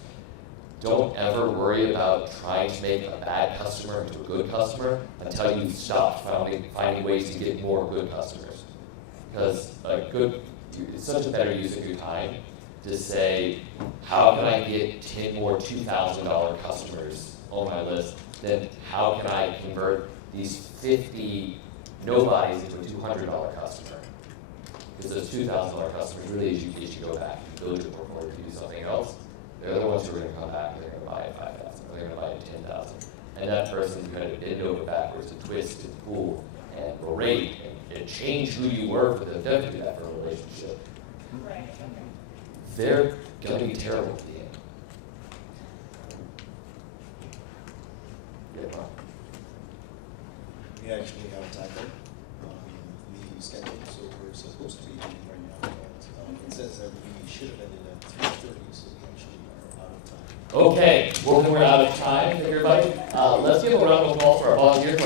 Don't ever worry about trying to make a bad customer into a good customer until you stop finding ways to get more good customers. Because it's such a better use of your time to say, how can I get 10 more $2,000 customers on my list than how can I convert these 50 nobodies into a $200 customer? Because those $2,000 customers really, as you go back and build your portfolio, if you do something else, they're the ones who are gonna come back, they're gonna buy it 5,000, or they're gonna buy it 10,000. And that person's gonna bend over backwards and twist and pull and berate and change who you were for them. Don't do that for a relationship. Right, okay. They're gonna be terrible at the end. Yeah, Mark. We actually have a title. The schedule, so we're supposed to be ending right now, but it says that we should have ended at 3:30, so we actually are out of time. Okay, well then we're out of time, everybody. Let's give a round of applause for our volunteers.